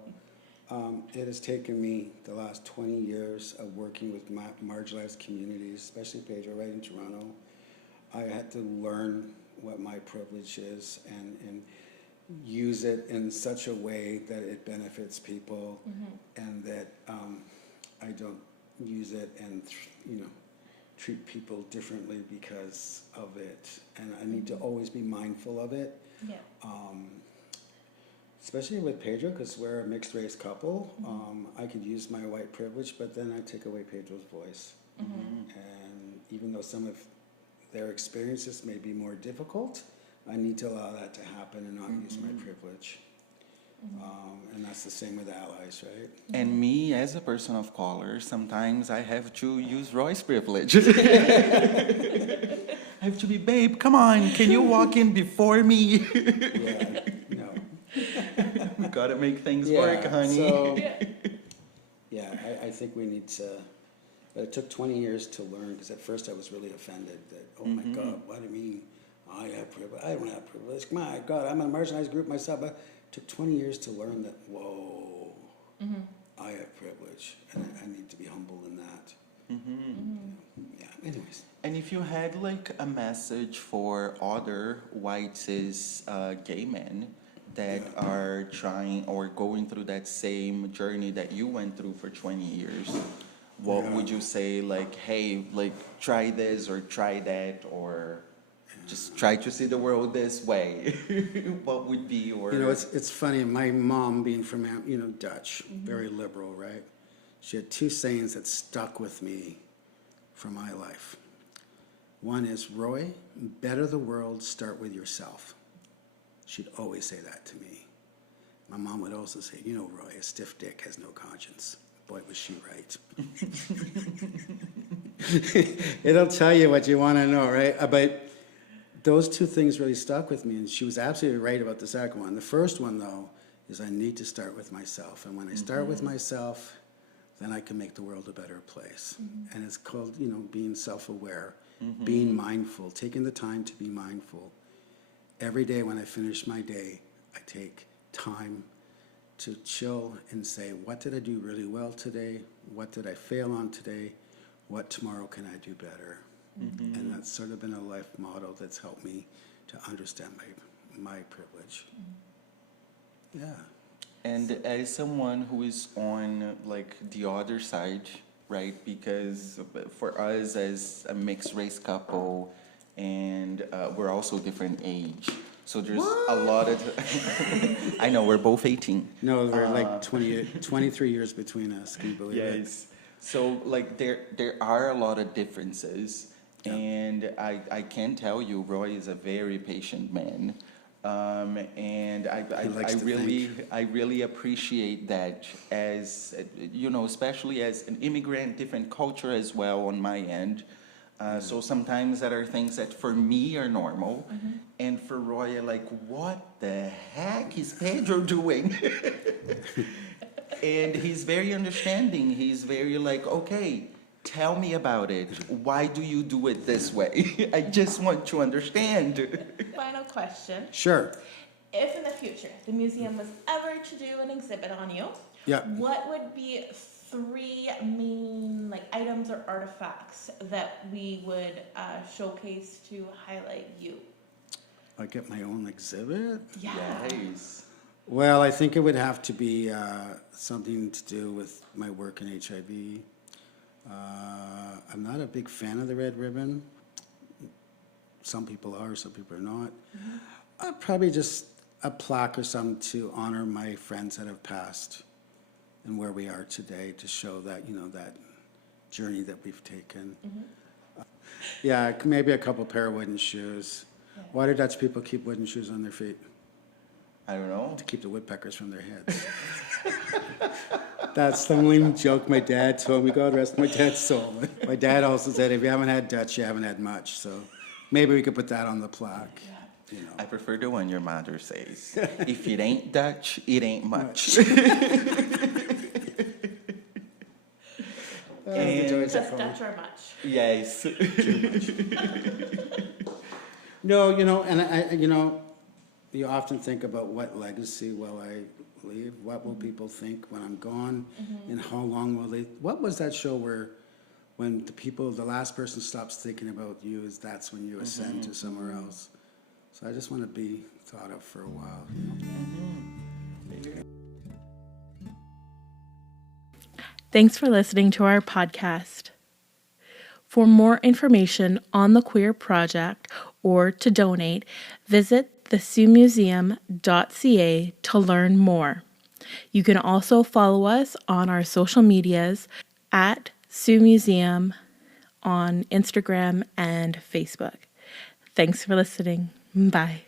It has taken me the last 20 years of working with marginalized communities, especially Pedro, right in Toronto. I had to learn what my privilege is and use it in such a way that it benefits people, and that I don't use it and, treat people differently because of it. And I need to always be mindful of it. Yeah. Especially with Pedro, because we're a mixed race couple. I could use my white privilege, but then I take away Pedro's voice. And even though some of their experiences may be more difficult, I need to allow that to happen and not use my privilege. And that's the same with allies, right? And me, as a person of color, sometimes I have to use Roy's privilege. I have to be, babe, come on, can you walk in before me? No. We gotta make things work, honey. So, I think we need to, but it took 20 years to learn, because at first I was really offended that, oh my God, what do you mean I have privilege? I don't have privilege. My God, I'm in a marginalized group myself. But it took 20 years to learn that, whoa, I have privilege, and I need to be humble in that. Yeah, anyways. And if you had like a message for other white cis gay men that are trying or going through that same journey that you went through for 20 years, what would you say? Like, hey, like, try this or try that, or just try to see the world this way. What would be your... It's funny. My mom, being from, Dutch, very liberal, right? She had two sayings that stuck with me for my life. One is, Roy, better the world, start with yourself. She'd always say that to me. My mom would also say, Roy, a stiff dick has no conscience. Boy, was she right. It'll tell you what you want to know, right? But those two things really stuck with me, and she was absolutely right about the second one. The first one, though, is I need to start with myself. And when I start with myself, then I can make the world a better place. And it's called, being self-aware, being mindful, taking the time to be mindful. Every day when I finish my day, I take time to chill and say, what did I do really well today? What did I fail on today? What tomorrow can I do better? And that's sort of been a life motto that's helped me to understand my privilege. Yeah. And as someone who is on like the other side, right? Because for us as a mixed race couple, and we're also different age. So there's a lot of... I know, we're both 18. No, we're like 23 years between us. Can you believe it? Yes. So like there are a lot of differences. And I can tell you, Roy is a very patient man. And I really appreciate that, as especially as an immigrant, different culture as well on my end. So sometimes that are things that for me are normal, and for Roy, like, what the heck is Pedro doing? And he's very understanding. He's very like, okay, tell me about it. Why do you do it this way? I just want to understand. Final question. Sure. If in the future the museum was ever to do an exhibit on you, what would be 3 main items or artifacts that we would showcase to highlight you? I get my own exhibit? Yeah. Yes. Well, I think it would have to be something to do with my work in HIV. I'm not a big fan of the red ribbon. Some people are, some people are not. Probably just a plaque or something to honor my friends that have passed and where we are today, to show that, that journey that we've taken. Yeah, maybe a couple pair of wooden shoes. Why do Dutch people keep wooden shoes on their feet? I don't know. To keep the woodpeckers from their heads. That's the only joke my dad told me. God rest my dad's soul. My dad also said, if you haven't had Dutch, you haven't had much. So maybe we could put that on the plaque. You know. I prefer the one your mother says. If it ain't Dutch, it ain't much. Just Dutch or much. Yes. No, you know, and you know, you often think about what legacy will I leave? What will people think when I'm gone? And how long will they? What was that show where, when the last person stops thinking about you, that's when you ascend to somewhere else? So I just want to be thought of for a while. Thanks for listening to our podcast. For more information on the Queer Project or to donate, visit thesiouxmuseum.ca to learn more. You can also follow us on our social medias at Sioux Museum on Instagram and Facebook. Thanks for listening. Bye.